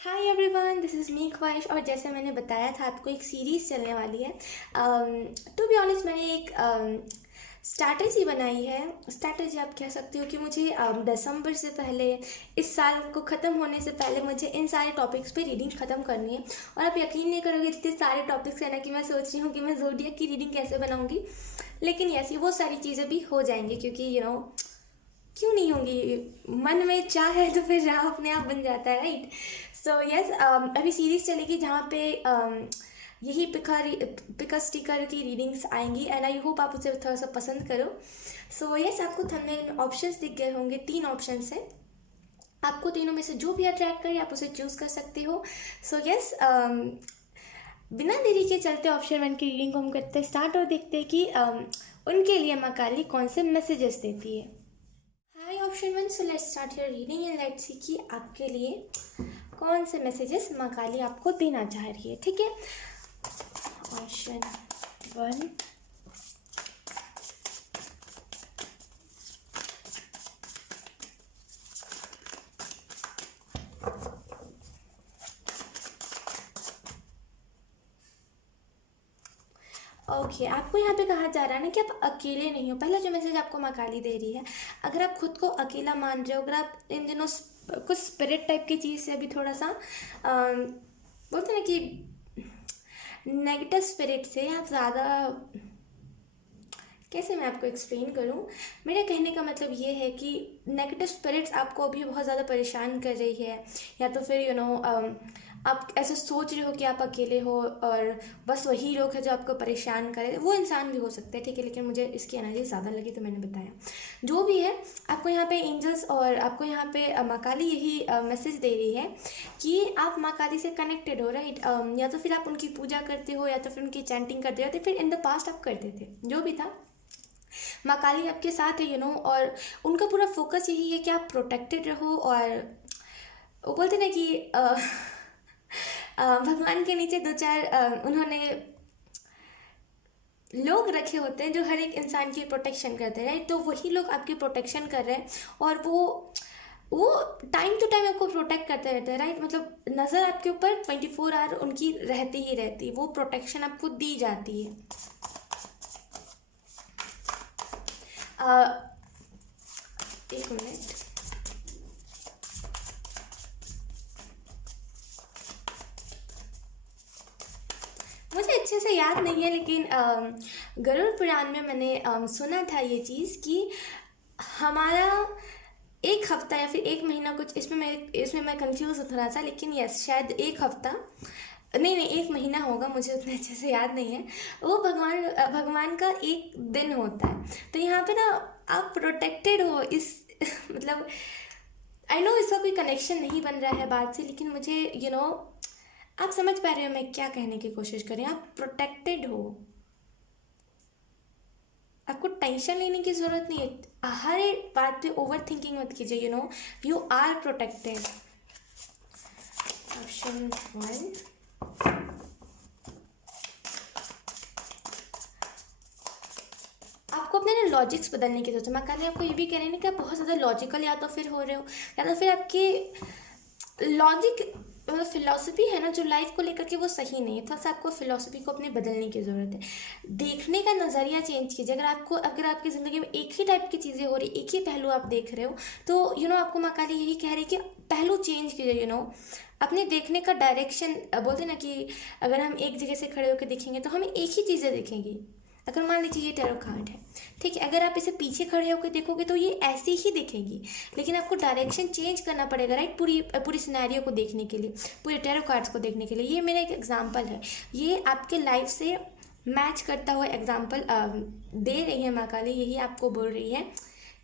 Hi everyone, this is me ख्वाहिश। और जैसे मैंने बताया था आपको एक सीरीज़ चलने वाली है। टू बी ऑनेस्ट मैंने एक स्ट्रैटेजी बनाई है। स्ट्रैटेजी आप कह सकते हो कि मुझे दिसंबर से पहले, इस साल को ख़त्म होने से पहले मुझे इन सारे टॉपिक्स पे रीडिंग ख़त्म करनी है। और आप यकीन नहीं करोगे इतने सारे टॉपिक्स है ना कि मैं सोच रही हूँ कि मैं ज़ोडिएक की रीडिंग कैसे बनाऊँगी। लेकिन यस, ये वो सारी चीज़ें भी हो जाएंगी क्योंकि क्यों नहीं होंगी। मन में चाह है तो फिर राह अपने आप बन जाता है, राइट। सो यस, अभी सीरीज चलेगी जहाँ पे यही पिका स्टिकर की रीडिंग्स आएंगी एंड आई होप आप उसे थोड़ा सा पसंद करो। सो यस, आपको थंबनेल में ऑप्शंस दिख गए होंगे, 3 ऑप्शंस हैं। आपको तीनों में से जो भी अट्रैक्ट करे आप उसे चूज़ कर सकते हो। सो यस, बिना देरी के चलते ऑप्शन 1 की रीडिंग को हम करते हैं स्टार्ट और देखते हैं कि उनके लिए मकाली कौन से मैसेजेस देती है। Hi option 1, so let's start your reading and let's see कि आपके लिए कौन से मैसेजेस मकाली आपको देना चाह रही है। ठीक है, ऑप्शन 1। ओके, आपको यहाँ पे कहा जा रहा है ना कि आप अकेले नहीं हो। पहला जो मैसेज आपको मकाली दे रही है, अगर आप खुद को अकेला मान रहे हो, अगर आप इन दिनों कुछ स्पिरिट टाइप की चीज़ से अभी थोड़ा सा बोलते हैं ना कि नेगेटिव स्पिरिट से आप ज़्यादा, कैसे मैं आपको एक्सप्लेन करूं। मेरे कहने का मतलब ये है कि नेगेटिव स्पिरिट्स आपको अभी बहुत ज़्यादा परेशान कर रही है, या तो फिर आप ऐसे सोच रहे हो कि आप अकेले हो और बस वही लोग हैं जो आपको परेशान करे। वो इंसान भी हो सकते हैं, ठीक है, लेकिन मुझे इसकी एनर्जी ज़्यादा लगी तो मैंने बताया। जो भी है, आपको यहाँ पे एंजल्स और आपको यहाँ पे माँ काली यही मैसेज दे रही है कि आप माँ काली से कनेक्टेड हो, राइट। या तो फिर आप उनकी पूजा करते हो, या तो फिर उनकी चैंटिंग करते हो, या तो फिर इन द पास्ट आप करते थे। जो भी था, माँ काली आपके साथ है, और उनका पूरा फोकस यही है कि आप प्रोटेक्टेड रहो। और वो बोलते ना कि भगवान के नीचे दो चार उन्होंने लोग रखे होते हैं जो हर एक इंसान की प्रोटेक्शन करते हैं, राइट। तो वही लोग आपकी प्रोटेक्शन कर रहे हैं और वो टाइम टू टाइम आपको प्रोटेक्ट करते रहते हैं, राइट। मतलब नज़र आपके ऊपर 24 आवर उनकी रहती ही रहती है, वो प्रोटेक्शन आपको दी जाती है। एक मिनट, मुझे अच्छे से याद नहीं है, लेकिन गरुड़ पुराण में मैंने सुना था ये चीज़ कि हमारा 1 हफ्ता या फिर 1 महीना, कुछ इसमें मैं कंफ्यूज हूँ थोड़ा सा, लेकिन यस, शायद 1 हफ्ता, नहीं नहीं 1 महीना होगा, मुझे उतने अच्छे से याद नहीं है। वो भगवान का एक दिन होता है। तो यहाँ पे ना आप प्रोटेक्टेड हो इस मतलब आई नो इसका कोई कनेक्शन नहीं बन रहा है बात से, लेकिन मुझे आप समझ पा रहे हो मैं क्या कहने की कोशिश कर रही हूँ। आप प्रोटेक्टेड हो, आपको टेंशन लेने की ज़रूरत नहीं है। हर एक बात पे ओवर थिंकिंग मत कीजिए, यू आर प्रोटेक्टेड। ऑप्शन 1, आपको अपने ना लॉजिक्स बदलने की जरूरत है। मैं कल आपको ये भी कह रही हूँ कि आप बहुत ज़्यादा लॉजिकल या तो फिर हो रहे हो, या तो फिर आपकी लॉजिक मतलब फिलॉसफी है ना जो लाइफ को लेकर के, वो सही नहीं है। थोड़ा सा आपको फिलॉसफी को अपने बदलने की ज़रूरत है। देखने का नज़रिया चेंज कीजिए। अगर आपकी ज़िंदगी में एक ही टाइप की चीज़ें हो रही, एक ही पहलू आप देख रहे हो, तो आपको माँ काली यही कह रही है कि पहलू चेंज कीजिए। अपने देखने का डायरेक्शन, बोलते ना कि अगर हम एक जगह से खड़े होकर देखेंगे तो हमें एक ही चीज़ें दिखेंगी। अगर मान लीजिए ये टैरो कार्ड है, ठीक है, अगर आप इसे पीछे खड़े होकर देखोगे तो ये ऐसी ही दिखेगी, लेकिन आपको डायरेक्शन चेंज करना पड़ेगा, राइट। पूरी पूरी सिनेरियो को देखने के लिए, पूरे टैरो कार्ड्स को देखने के लिए। ये मेरा एक एग्जांपल है, ये आपके लाइफ से मैच करता हुआ एग्जांपल दे रही है माँ काली। यही आपको बोल रही है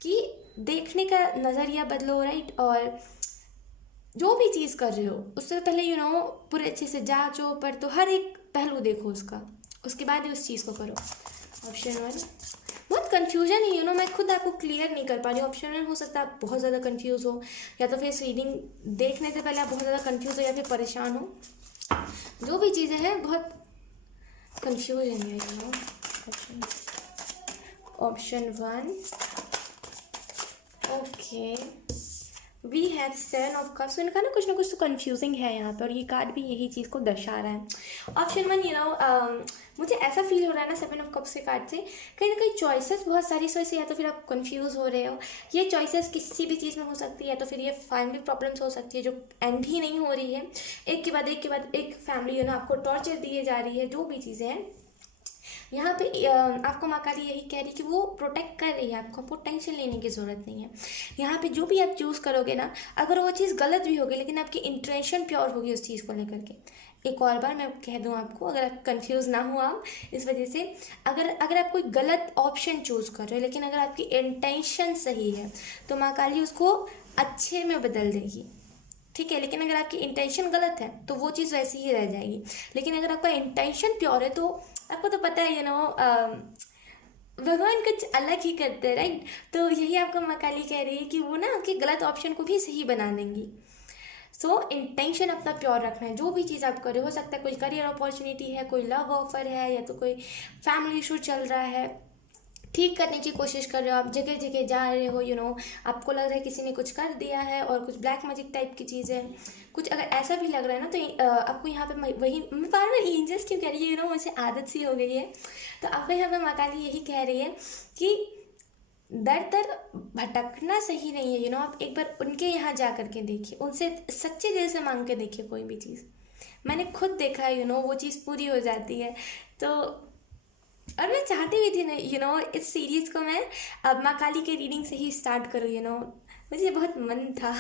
कि देखने का नज़रिया बदलो, राइट। और जो भी चीज़ कर रहे हो उससे पहले पूरे अच्छे से जांचो, पर तो हर एक पहलू देखो उसका, उसके बाद ही उस चीज़ को करो। ऑप्शन 1 बहुत कन्फ्यूजन है, मैं खुद आपको क्लियर नहीं कर पा रही हूँ। ऑप्शन 1 हो सकता है आप बहुत ज़्यादा कंफ्यूज हो, या तो फिर इस रीडिंग देखने से पहले आप बहुत ज़्यादा कंफ्यूज हो, या फिर परेशान हो। जो भी चीज़ें हैं बहुत कंफ्यूजन है। Option 1, okay, we have seven of cups. मैंने कहा ना कुछ तो कंफ्यूजिंग है यहाँ पे, और ये कार्ड भी यही चीज़ को दर्शा रहा है। ऑप्शन वन, मुझे ऐसा फील हो रहा है ना सेवन ऑफ कप्स के कार्ड से, कहीं ना कहीं चॉइसेस बहुत सारी सोच से, या तो फिर आप कंफ्यूज हो रहे हो। ये चॉइसेस किसी भी चीज़ में हो सकती है, या तो फिर ये फैमिली प्रॉब्लम्स हो सकती है जो एंड ही नहीं हो रही है, एक के बाद एक के बाद एक फैमिली आपको टॉर्चर दिए जा रही है, जो भी चीज़ें हैं यहाँ पे आपको माँ काली यही कह रही है कि वो प्रोटेक्ट कर रही है आपको, आपको टेंशन लेने की ज़रूरत नहीं है। यहाँ पे जो भी आप चूज़ करोगे ना, अगर वो चीज़ गलत भी होगी लेकिन आपकी इंटेंशन प्योर होगी उस चीज़ को लेकर के। एक और बार मैं कह दूँ आपको, अगर आप कंफ्यूज ना हो आप इस वजह से, अगर आप कोई गलत ऑप्शन चूज़ कर रहे हो लेकिन अगर आपकी इंटेंशन सही है तो माँ काली उसको अच्छे में बदल देगी, ठीक है। लेकिन अगर आपकी इंटेंशन गलत है तो वो चीज़ वैसी ही रह जाएगी। लेकिन अगर आपका इंटेंशन प्योर है तो आपको तो पता है भगवान कुछ अलग ही करते हैं, राइट। तो यही आपको माँ काली कह रही है कि वो ना आपके गलत ऑप्शन को भी सही बना देंगी। सो इंटेंशन अपना प्योर रखना है, जो भी चीज़ आप कर रहे हो सकता है कोई करियर अपॉर्चुनिटी है, कोई लव ऑफर है, या तो कोई फैमिली इशू चल रहा है, ठीक करने की कोशिश कर रहे हो, आप जगह जगह जा रहे हो, आपको लग रहा है किसी ने कुछ कर दिया है और कुछ ब्लैक मैजिक टाइप की चीज़ है, कुछ अगर ऐसा भी लग रहा है ना तो आपको यहाँ पे वही, मैं बार बार एंजल्स क्यों कह रही है, मुझे आदत सी हो गई है। तो आपको यहाँ पे माँ काली यही कह रही है कि दर दर भटकना सही नहीं है। आप एक बार उनके यहाँ जा करके देखिए, उनसे सच्चे दिल से मांग के देखिए कोई भी चीज़। मैंने खुद देखा है, वो चीज़ पूरी हो जाती है। तो और मैं चाहती भी थी ना इस सीरीज़ को मैं अब माँ काली के रीडिंग से ही स्टार्ट करूँ। मुझे बहुत मन था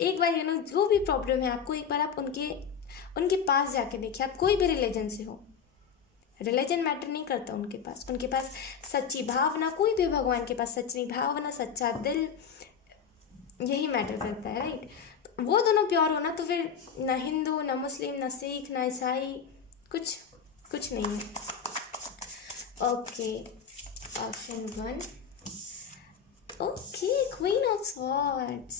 एक बार जो भी प्रॉब्लम है आपको, एक बार आप उनके पास जाके देखिए। आप कोई भी रिलीजन से हो, रिलीजन मैटर नहीं करता उनके पास सच्ची भावना, कोई भी भगवान के पास सच्ची भावना, सच्चा दिल, यही मैटर करता है, राइट। तो वो दोनों प्योर हो ना तो फिर ना हिंदू, ना मुस्लिम, ना सिख, ना ईसाई, कुछ नहीं है। Okay, option one, okay, queen of swords.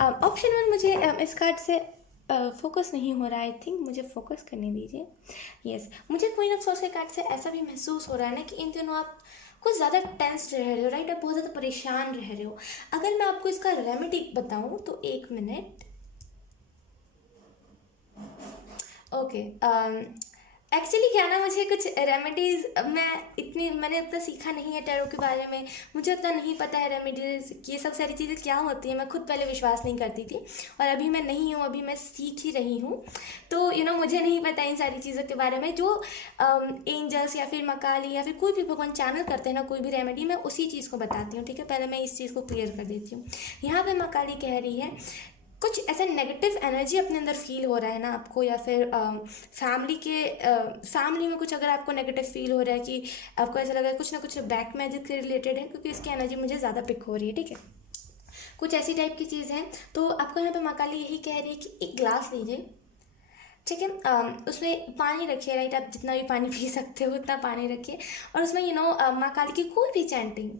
Option one मुझे इस कार्ड से फोकस नहीं हो रहा है, आई थिंक मुझे फोकस करने दीजिए। यस, मुझे क्वीन ऑफ स्वॉर्ड्स के कार्ड से ऐसा भी महसूस हो रहा है ना कि इन दिनों आप कुछ ज़्यादा टेंस रह रहे हो, राइट। आप बहुत ज़्यादा परेशान रह रहे हो। अगर मैं आपको इसका रेमेडी बताऊं तो एक मिनट, ओके। एक्चुअली क्या ना, मुझे कुछ रेमेडीज़ मैंने उतना सीखा नहीं है टैरो के बारे में, मुझे उतना नहीं पता है रेमेडीज़, ये सब सारी चीज़ें क्या होती हैं। मैं खुद पहले विश्वास नहीं करती थी और अभी मैं नहीं हूँ, अभी मैं सीख ही रही हूँ। तो मुझे नहीं पता इन सारी चीज़ों के बारे में। जो एंजल्स या फिर मकाली या फिर कोई भी भगवान चैनल करते हैं ना कोई भी रेमेडी, मैं उसी चीज़ को बताती हूँ, ठीक है। पहले मैं इस चीज़ को क्लियर कर देती हूँ। यहाँ पर मकाली कह रही है कुछ ऐसा नेगेटिव एनर्जी अपने अंदर फील हो रहा है ना आपको, या फिर फैमिली में कुछ अगर आपको नेगेटिव फील हो रहा है कि आपको ऐसा लग रहा है कुछ ना कुछ बैक मैजिक से रिलेटेड है, क्योंकि इसकी एनर्जी मुझे ज़्यादा पिक हो रही है, ठीक है। कुछ ऐसी टाइप की चीज़ है। तो आपको यहाँ पे माँ काली यही कह रही है कि एक ग्लास लीजिए, ठीक है। उसमें पानी रखिए, राइट। आप जितना भी पानी पी सकते हो उतना पानी रखिए, और उसमें माँ काली की कोई भी चैंटिंग,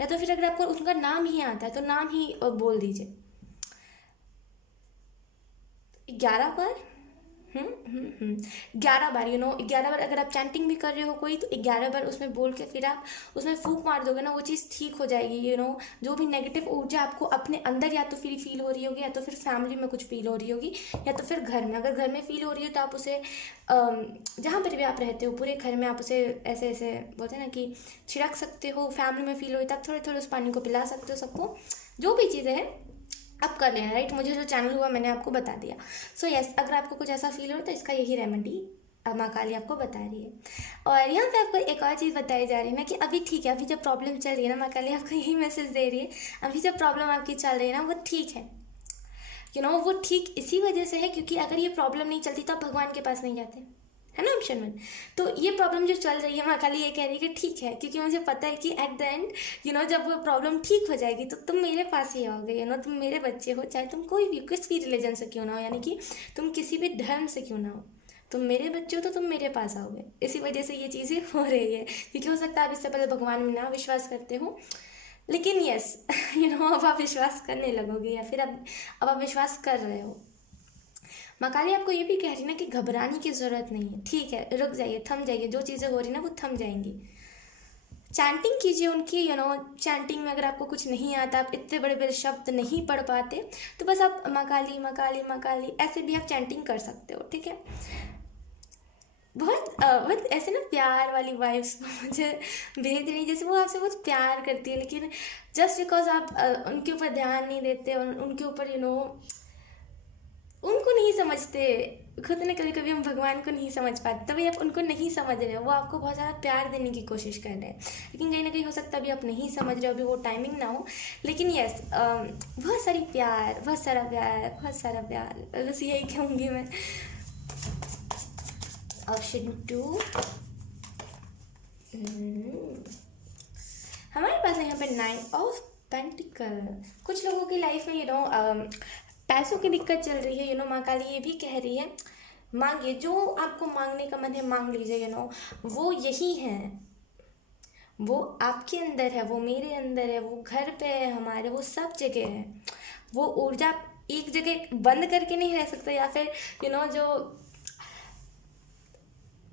या तो फिर अगर आपको उनका नाम ही आता है तो नाम ही बोल दीजिए 11 बार। 11 बार 11 बार अगर आप चैंटिंग भी कर रहे हो कोई, तो 11 बार उसमें बोल के फिर आप उसमें फूंक मार दोगे ना, वो चीज़ ठीक हो जाएगी। जो भी नेगेटिव ऊर्जा आपको अपने अंदर या तो फील हो रही होगी, या तो फिर फैमिली में कुछ फील हो रही होगी, या तो फिर घर में। अगर घर में फील हो रही हो तो आप उसे जहाँ पर भी आप रहते हो पूरे घर में आप उसे ऐसे ऐसे बोलते हैं ना कि छिड़क सकते हो। फैमिली में फील हो रही तब थोड़े थोड़े उस पानी को पिला सकते हो सबको, जो भी चीज़ें हैं आप कर लेना, राइट। मुझे जो चैनल हुआ मैंने आपको बता दिया। सो यस, अगर आपको कुछ ऐसा फील हो तो इसका यही रेमेडी अब माँ काली आपको बता रही है। और यहाँ पे आपको एक और चीज़ बताई जा रही है ना कि अभी ठीक है, अभी जब प्रॉब्लम चल रही है ना, माँ काली आपको यही मैसेज दे रही है, अभी जब प्रॉब्लम आपकी चल रही है ना वो ठीक है। वो ठीक इसी वजह से है क्योंकि अगर ये प्रॉब्लम नहीं चलती तो आप भगवान के पास नहीं जाते, है ना ऑप्शन वन। तो ये प्रॉब्लम जो चल रही है माँ काली ये कह रही है कि ठीक है, क्योंकि मुझे पता है कि एट द एंड जब वो प्रॉब्लम ठीक हो जाएगी तो तुम मेरे पास ही आओगे। तुम मेरे बच्चे हो, चाहे तुम कोई भी किस भी रिलीजन से क्यों ना हो, यानी कि तुम किसी भी धर्म से क्यों ना हो, तुम मेरे बच्चे हो तो तुम मेरे पास आओगे। इसी वजह से ये चीज़ें हो रही है, क्योंकि हो सकता है आप इससे पहले भगवान में ना विश्वास करते हो, लेकिन यस अब आप विश्वास करने लगोगे, या फिर अब आप विश्वास कर रहे हो। माँ काली आपको ये भी कह रही ना कि घबराने की ज़रूरत नहीं है, ठीक है, रुक जाइए, थम जाइए, जो चीज़ें हो रही ना वो थम जाएंगी, चैंटिंग कीजिए उनकी, चैंटिंग में अगर आपको कुछ नहीं आता, आप इतने बड़े बड़े शब्द नहीं पढ़ पाते, तो बस आप माँ काली माँ काली माँ काली ऐसे भी आप चैंटिंग कर सकते हो, ठीक है। बहुत ऐसे ना प्यार वाली वाइब्स मुझे भेज रही, जैसे वो आपसे बहुत प्यार करती है, लेकिन जस्ट बिकॉज आप उनके ऊपर ध्यान नहीं देते और उनके ऊपर उनको नहीं समझते। खुद ने कभी कभी हम भगवान को नहीं समझ पाते, तभी आप उनको नहीं समझ रहे हो। वो आपको बहुत ज़्यादा प्यार देने की कोशिश कर रहे हैं, लेकिन कहीं ना कहीं हो सकता है अभी आप नहीं समझ रहे हो, अभी वो टाइमिंग ना हो। लेकिन यस, बहुत सारी प्यार, बहुत सारा प्यार, बहुत सारा प्यार, बस यही कहूँगी मैं। ऑप्शन 2, हमारे पास है यहाँ पे 9 ऑफ पेंटिकल। कुछ लोगों की लाइफ में पैसों की दिक्कत चल रही है। माँ काली ये भी कह रही है, मांगिए, जो आपको मांगने का मन है मांग लीजिए। वो यही है, वो आपके अंदर है, वो मेरे अंदर है, वो घर पे है हमारे, वो सब जगह है। वो ऊर्जा एक जगह बंद करके नहीं रह सकता, या फिर जो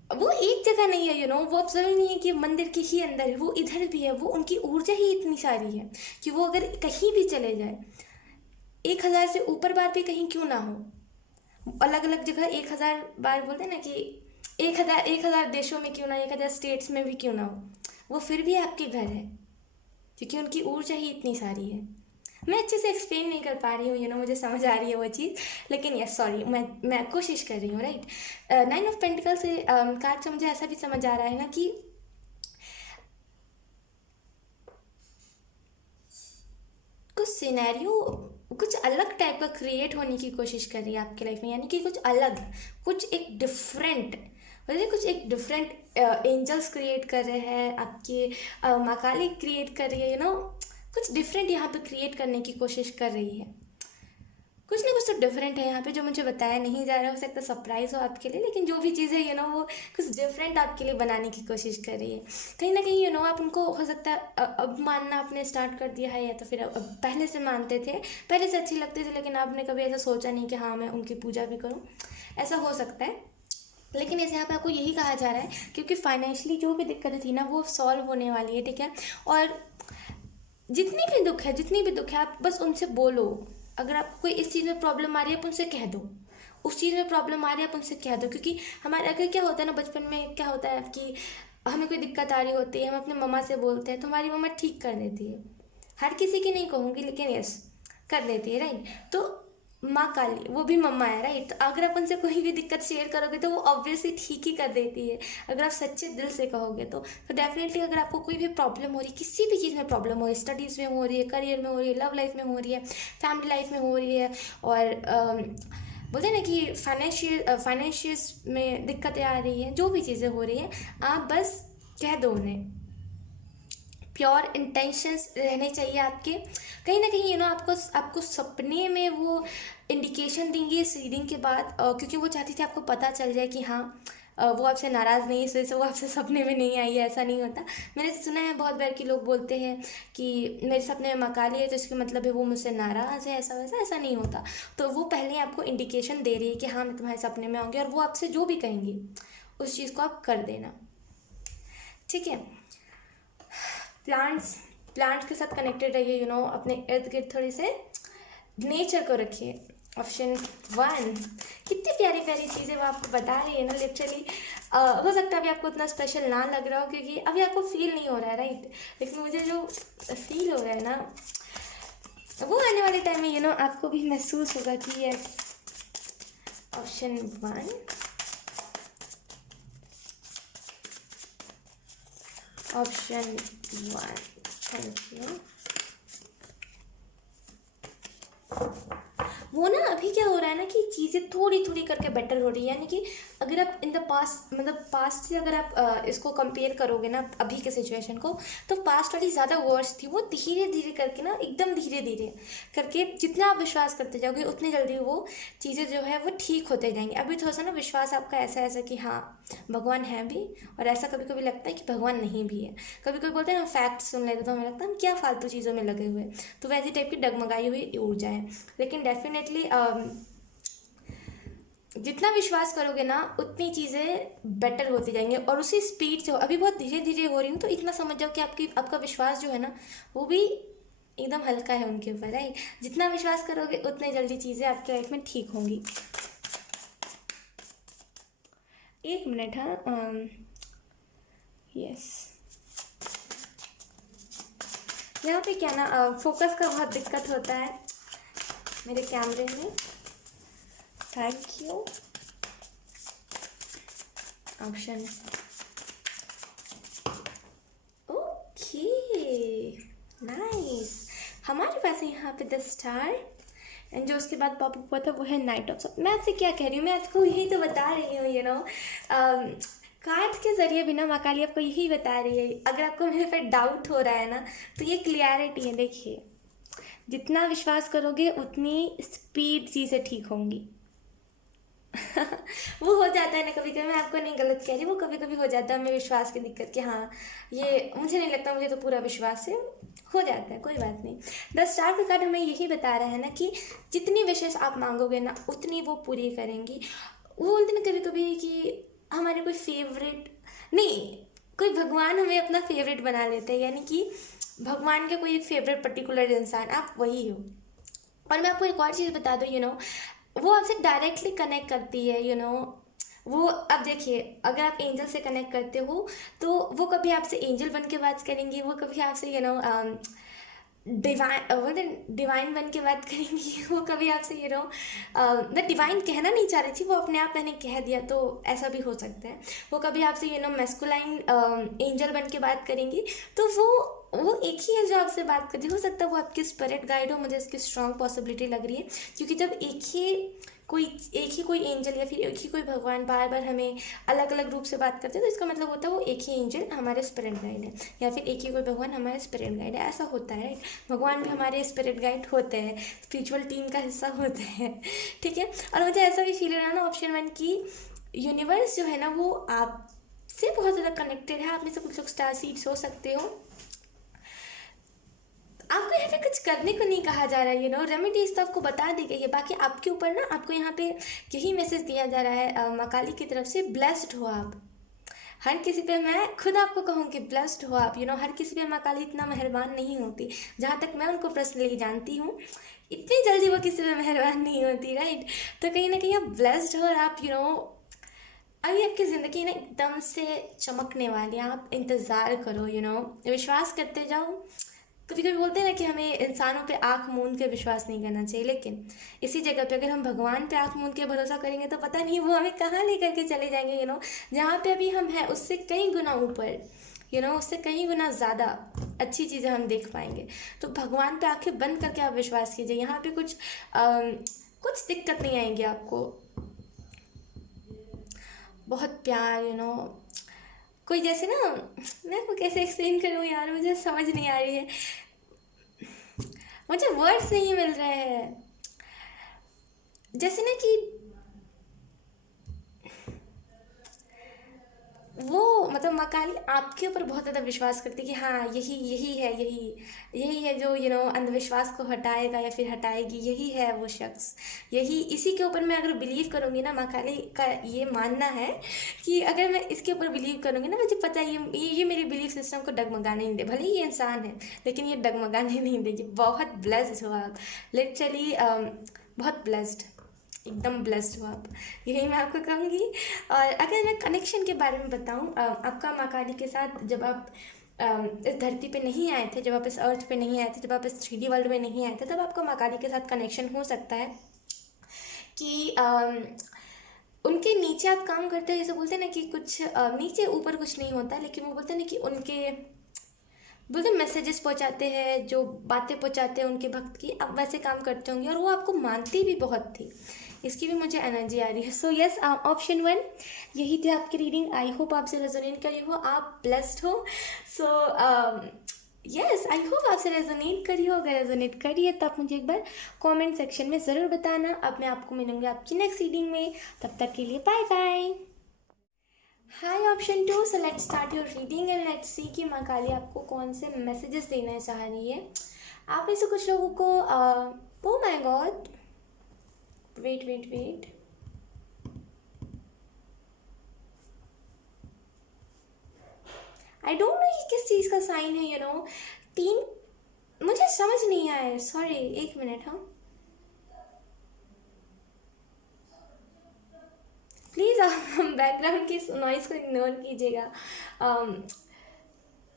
वो एक जगह नहीं है। वो अब जरूरी नहीं है कि मंदिर के ही अंदर है, वो इधर भी है। वो उनकी ऊर्जा ही इतनी सारी है कि वो अगर कहीं भी चले जाए, 1000 से ऊपर बार भी कहीं क्यों ना हो, अलग अलग जगह 1000 बार बोलते हैं ना कि 1000 देशों में क्यों ना, 1000 स्टेट्स में भी क्यों ना हो, वो फिर भी आपके घर है, क्योंकि उनकी ऊर्जा ही इतनी सारी है। मैं अच्छे से एक्सप्लेन नहीं कर पा रही हूँ, मुझे समझ आ रही है वो चीज़, लेकिन यस सॉरी, मैं कोशिश कर रही हूँ, राइट। 9 ऑफ पेंटिकल से कार्ड से मुझे ऐसा भी समझ आ रहा है ना कि कुछ सिनेरियो कुछ अलग टाइप का क्रिएट होने की कोशिश कर रही है आपकी लाइफ में, यानी कि कुछ अलग, कुछ एक डिफरेंट, मतलब कुछ एक डिफरेंट एंजल्स क्रिएट कर रहे हैं आपके, माँ काली क्रिएट कर रही है, कुछ डिफरेंट यहाँ पे क्रिएट करने की कोशिश कर रही है। कुछ ना कुछ तो डिफरेंट है यहाँ पे, जो मुझे बताया नहीं जा रहा, हो सकता है सरप्राइज हो आपके लिए, लेकिन जो भी चीज़ है वो कुछ डिफरेंट आपके लिए बनाने की कोशिश कर रही है। कहीं ना कहीं आप उनको हो सकता है अब मानना आपने स्टार्ट कर दिया है, या तो फिर अब पहले से मानते थे, पहले से अच्छी लगती थी, लेकिन आपने कभी ऐसा सोचा नहीं कि हाँ मैं उनकी पूजा भी करूँ, ऐसा हो सकता है। लेकिन ऐसे यहाँ पे आपको यही कहा जा रहा है, क्योंकि फाइनेंशियली जो भी दिक्कतें थी ना वो सॉल्व होने वाली है, ठीक है। और जितनी भी दुख है आप बस उनसे बोलो। अगर आपको कोई इस चीज़ में प्रॉब्लम आ रही है आप उनसे कह दो, उस चीज़ में प्रॉब्लम आ रही है आप उनसे कह दो। क्योंकि हमारे अगर क्या होता है ना, बचपन में क्या होता है कि हमें कोई दिक्कत आ रही होती है, हम अपने मम्मा से बोलते हैं तो हमारी मम्मा ठीक कर देती है। हर किसी की नहीं कहूँगी, लेकिन यस कर देती है, राइट। तो माँ काली वो भी मम्मा है, राइट। तो अगर आप उनसे कोई भी दिक्कत शेयर करोगे तो वो ऑब्वियसली ठीक ही कर देती है, अगर आप सच्चे दिल से कहोगे तो डेफिनेटली अगर आपको कोई भी प्रॉब्लम हो रही है, किसी भी चीज़ में प्रॉब्लम हो रही है, स्टडीज़ में हो रही है, करियर में हो रही है, लव लाइफ में हो रही है, फैमिली लाइफ में हो रही है, और बोलते हैं ना कि फाइनेंशियल्स में दिक्कतें आ रही हैं, जो भी चीज़ें हो रही हैं आप बस कह दो उन्हें। प्योर इंटेंशंस रहने चाहिए आपके। कहीं ना कहीं आपको सपने में वो इंडिकेशन देंगी इस रीडिंग के बाद, क्योंकि वो चाहती थी आपको पता चल जाए कि हाँ वो आपसे नाराज़ नहीं है, इस वजह से वो आपसे सपने में नहीं आई है। ऐसा नहीं होता। मैंने सुना है बहुत बार कि लोग बोलते हैं कि मेरे सपने में माँ काली है तो इसका मतलब है वो मुझसे नाराज़ है, ऐसा वैसा। ऐसा नहीं होता। तो वो पहले आपको इंडिकेशन दे रही है कि हाँ मैं तुम्हारे सपने में आऊँगी, और वो आपसे जो भी कहेंगी उस चीज़ को आप कर देना, ठीक है। प्लांट्स के साथ कनेक्टेड रहिए, अपने इर्द गिर्द थोड़ी से नेचर को रखिए। ऑप्शन 1, कितनी प्यारी प्यारी चीज़ें वो आपको बता रही है ना, लिटरली। हो सकता है अभी आपको उतना स्पेशल ना लग रहा हो, क्योंकि अभी आपको फील नहीं हो रहा है, राइट। लेकिन मुझे जो फील हो रहा है ना, वो आने वाले टाइम में आपको भी महसूस होगा कि yes. Option 1, option 1, thank you. वो ना अभी क्या हो रहा है ना कि चीज़ें थोड़ी थोड़ी करके बेटर हो रही है, यानी कि अगर आप इन द पास्ट, मतलब पास्ट से अगर आप इसको कंपेयर करोगे ना अभी के सिचुएशन को, तो पास्ट वाली ज़्यादा वर्स थी। वो धीरे धीरे करके ना, एकदम धीरे धीरे करके जितना आप विश्वास करते जाओगे उतनी जल्दी वो चीज़ें जो है वो ठीक होते जाएंगी। अभी थोड़ा सा ना विश्वास आपका ऐसा कि हाँ भगवान है भी, और ऐसा कभी कभी लगता है कि भगवान नहीं भी है। कभी कभी बोलते हैं ना फैक्ट सुन लेते तो हमें लगता है हम क्या फालतू चीज़ों में लगे हुए। तो वैसी टाइप की डगमगाई हुई ऊर्जा है। लेकिन डेफिनेटली जितना विश्वास करोगे ना उतनी चीज़ें बेटर होती जाएंगी, और उसी स्पीड से अभी बहुत धीरे धीरे हो रही हूँ, तो इतना समझ जाओ कि आपका विश्वास जो है ना वो भी एकदम हल्का है उनके ऊपर, राइट। जितना विश्वास करोगे उतने जल्दी चीज़ें आपके लाइफ में ठीक होंगी। एक मिनट, हाँ, यस। यहाँ पे क्या ना फोकस का बहुत दिक्कत होता है मेरे कैमरे में। Thank you. Option, okay, nice. हमारे पास है यहाँ पे द स्टार, एंड जो उसके बाद पॉप हुआ था वो है नाइट ऑफ। मैं आपसे क्या कह रही हूँ, मैं आपको यही तो बता रही हूँ, कार्ड के ज़रिए भी ना माँ काली आपको यही बता रही है। अगर आपको मेरे पे डाउट हो रहा है ना, तो ये क्लियरिटी है। देखिए, जितना विश्वास करोगे उतनी स्पीड चीज़ें ठीक होंगी। वो हो जाता है ना कभी कभी, मैं आपको नहीं गलत कह रही, वो कभी कभी हो जाता है हमें विश्वास की दिक्कत कि हाँ ये मुझे नहीं लगता, मुझे तो पूरा विश्वास है, हो जाता है, कोई बात नहीं। द स्टार का कार्ड हमें यही बता रहा है ना कि जितनी विशेष आप मांगोगे ना उतनी वो पूरी करेंगी। वो बोलते ना कभी कभी कि हमारे कोई फेवरेट नहीं, कोई भगवान हमें अपना फेवरेट बना लेते हैं, यानी कि भगवान के कोई एक फेवरेट पर्टिकुलर इंसान आप वही हो। और मैं आपको एक और चीज़ बता दूँ, वो आपसे डायरेक्टली कनेक्ट करती है, वो अब देखिए, अगर आप एंजल से कनेक्ट करते हो तो वो कभी आपसे एंजल बन के बात करेंगी, वो कभी आपसे डिवाइन बोलते डिवाइन बन के बात करेंगी, वो कभी आपसे मैं डिवाइन कहना नहीं चाह रही थी, वो अपने आप मैंने कह दिया, तो ऐसा भी हो सकता है। वो कभी आपसे मैस्कुलाइन एंजल बन के बात करेंगी, तो वो एक ही है जो आपसे बात करती है। हो सकता है वो आपकी स्पिरिट गाइड हो, मुझे इसकी स्ट्रॉन्ग पॉसिबिलिटी लग रही है, क्योंकि जब एक ही कोई एंजल या फिर एक ही कोई भगवान बार बार हमें अलग अलग रूप से बात करते हैं, तो इसका मतलब होता है वो एक ही एंजल हमारे स्पिरिट गाइड है, या फिर एक ही कोई भगवान हमारे स्पिरिट गाइड है। ऐसा होता है, राइट। भगवान भी हमारे स्पिरिट गाइड होते हैं, स्पिरिचुअल टीम का हिस्सा होते हैं, ठीक है। और मुझे ऐसा भी फील हो रहा है ना ऑप्शन 1 की यूनिवर्स जो है ना वो आपसे बहुत ज़्यादा कनेक्टेड है। आप में से कुछ लोग स्टार सीड्स हो सकते हो। आपको यहाँ पे कुछ करने को नहीं कहा जा रहा है, रेमेडीज तो आपको बता दी गई है। बाकी आपके ऊपर ना आपको यहाँ पे यही मैसेज दिया जा रहा है माँ काली की तरफ से, ब्लेस्ड हो आप। हर किसी पे मैं खुद आपको कहूँ कि ब्लेस्ड हो आप, हर किसी पे माँ काली इतना मेहरबान नहीं होती। जहाँ तक मैं उनको पर्सनली जानती हूँ, इतनी जल्दी वो किसी पे मेहरबान नहीं होती, राइट। तो कहीं ना कहीं आप ब्लेस्ड हो, और आप अभी आपकी ज़िंदगी ना एकदम से चमकने वाली है। आप इंतज़ार करो, विश्वास करते जाओ। कभी कभी बोलते हैं ना कि हमें इंसानों पे आँख मूंद के विश्वास नहीं करना चाहिए, लेकिन इसी जगह पे अगर हम भगवान पे आँख मूंद के भरोसा करेंगे तो पता नहीं वो हमें कहाँ लेकर के चले जाएंगे, जहाँ पे अभी हम हैं उससे कई गुना ऊपर, उससे कई गुना ज़्यादा अच्छी चीज़ें हम देख पाएंगे। तो भगवान पे आंखें बंद करके आप विश्वास कीजिए, यहाँ पे कुछ दिक्कत नहीं आएंगी आपको। बहुत प्यार, कोई जैसे ना, मैं आपको कैसे एक्सप्लेन करूँ यार, मुझे समझ नहीं आ रही है, मुझे वर्ड्स नहीं मिल रहे हैं। जैसे ना कि वो मतलब माँ काली आपके ऊपर बहुत ज़्यादा विश्वास करती है कि हाँ यही है जो अंधविश्वास को हटाएगा या फिर हटाएगी, यही है वो शख्स, यही इसी के ऊपर मैं अगर बिलीव करूँगी ना, माँ काली का ये मानना है कि अगर मैं इसके ऊपर बिलीव करूँगी ना, मुझे पता है ये मेरे बिलीफ सिस्टम को डगमगाने नहीं दे। भले ही ये इंसान है लेकिन ये डगमगाने नहीं देगी। बहुत ब्लेस्ड हो आप, लिटरली बहुत ब्लेस्ड, एकदम ब्लेस्ड हो आप, यही मैं आपको कहूँगी। और अगर मैं कनेक्शन के बारे में बताऊँ, आपका माँ काली के साथ जब आप इस धरती पे नहीं आए थे, जब आप इस अर्थ पे नहीं आए थे, जब आप इस 3D वर्ल्ड में नहीं आए थे, तब आपका माँ काली के साथ कनेक्शन हो सकता है कि उनके नीचे आप काम करते हो। जैसे बोलते हैं ना कि कुछ नीचे ऊपर कुछ नहीं होता, लेकिन वो बोलते हैं ना कि उनके बोलते मैसेजेस पहुंचाते हैं, जो बातें पहुंचाते हैं उनके भक्त की, अब वैसे काम करते होंगे, और वो आपको मानती भी बहुत थी। इसकी भी मुझे एनर्जी आ रही है। सो यस, ऑप्शन 1 यही थी आपकी रीडिंग। आई होप आपसे रेजोनेट करी हो, आप ब्लेस्ड हो। सो यस, आई होप आपसे रेजोनेट करी हो। अगर रेजोनेट करी है तो आप मुझे एक बार कमेंट सेक्शन में ज़रूर बताना। अब मैं आपको मिलूंगी आपकी नेक्स्ट रीडिंग में, तब तक के लिए bye bye. Hi option 2, so let's start your reading and let's see कि माँ काली आपको कौन से मैसेजेस देना चाह रही है। आप में से कुछ लोगों को ओ माय गॉड, वेट, किस चीज़ का साइन है, तीन, मुझे समझ नहीं आया, सॉरी, एक मिनट। हाँ, प्लीज़ आप बैकग्राउंड की नॉइज़ को इग्नोर कीजिएगा।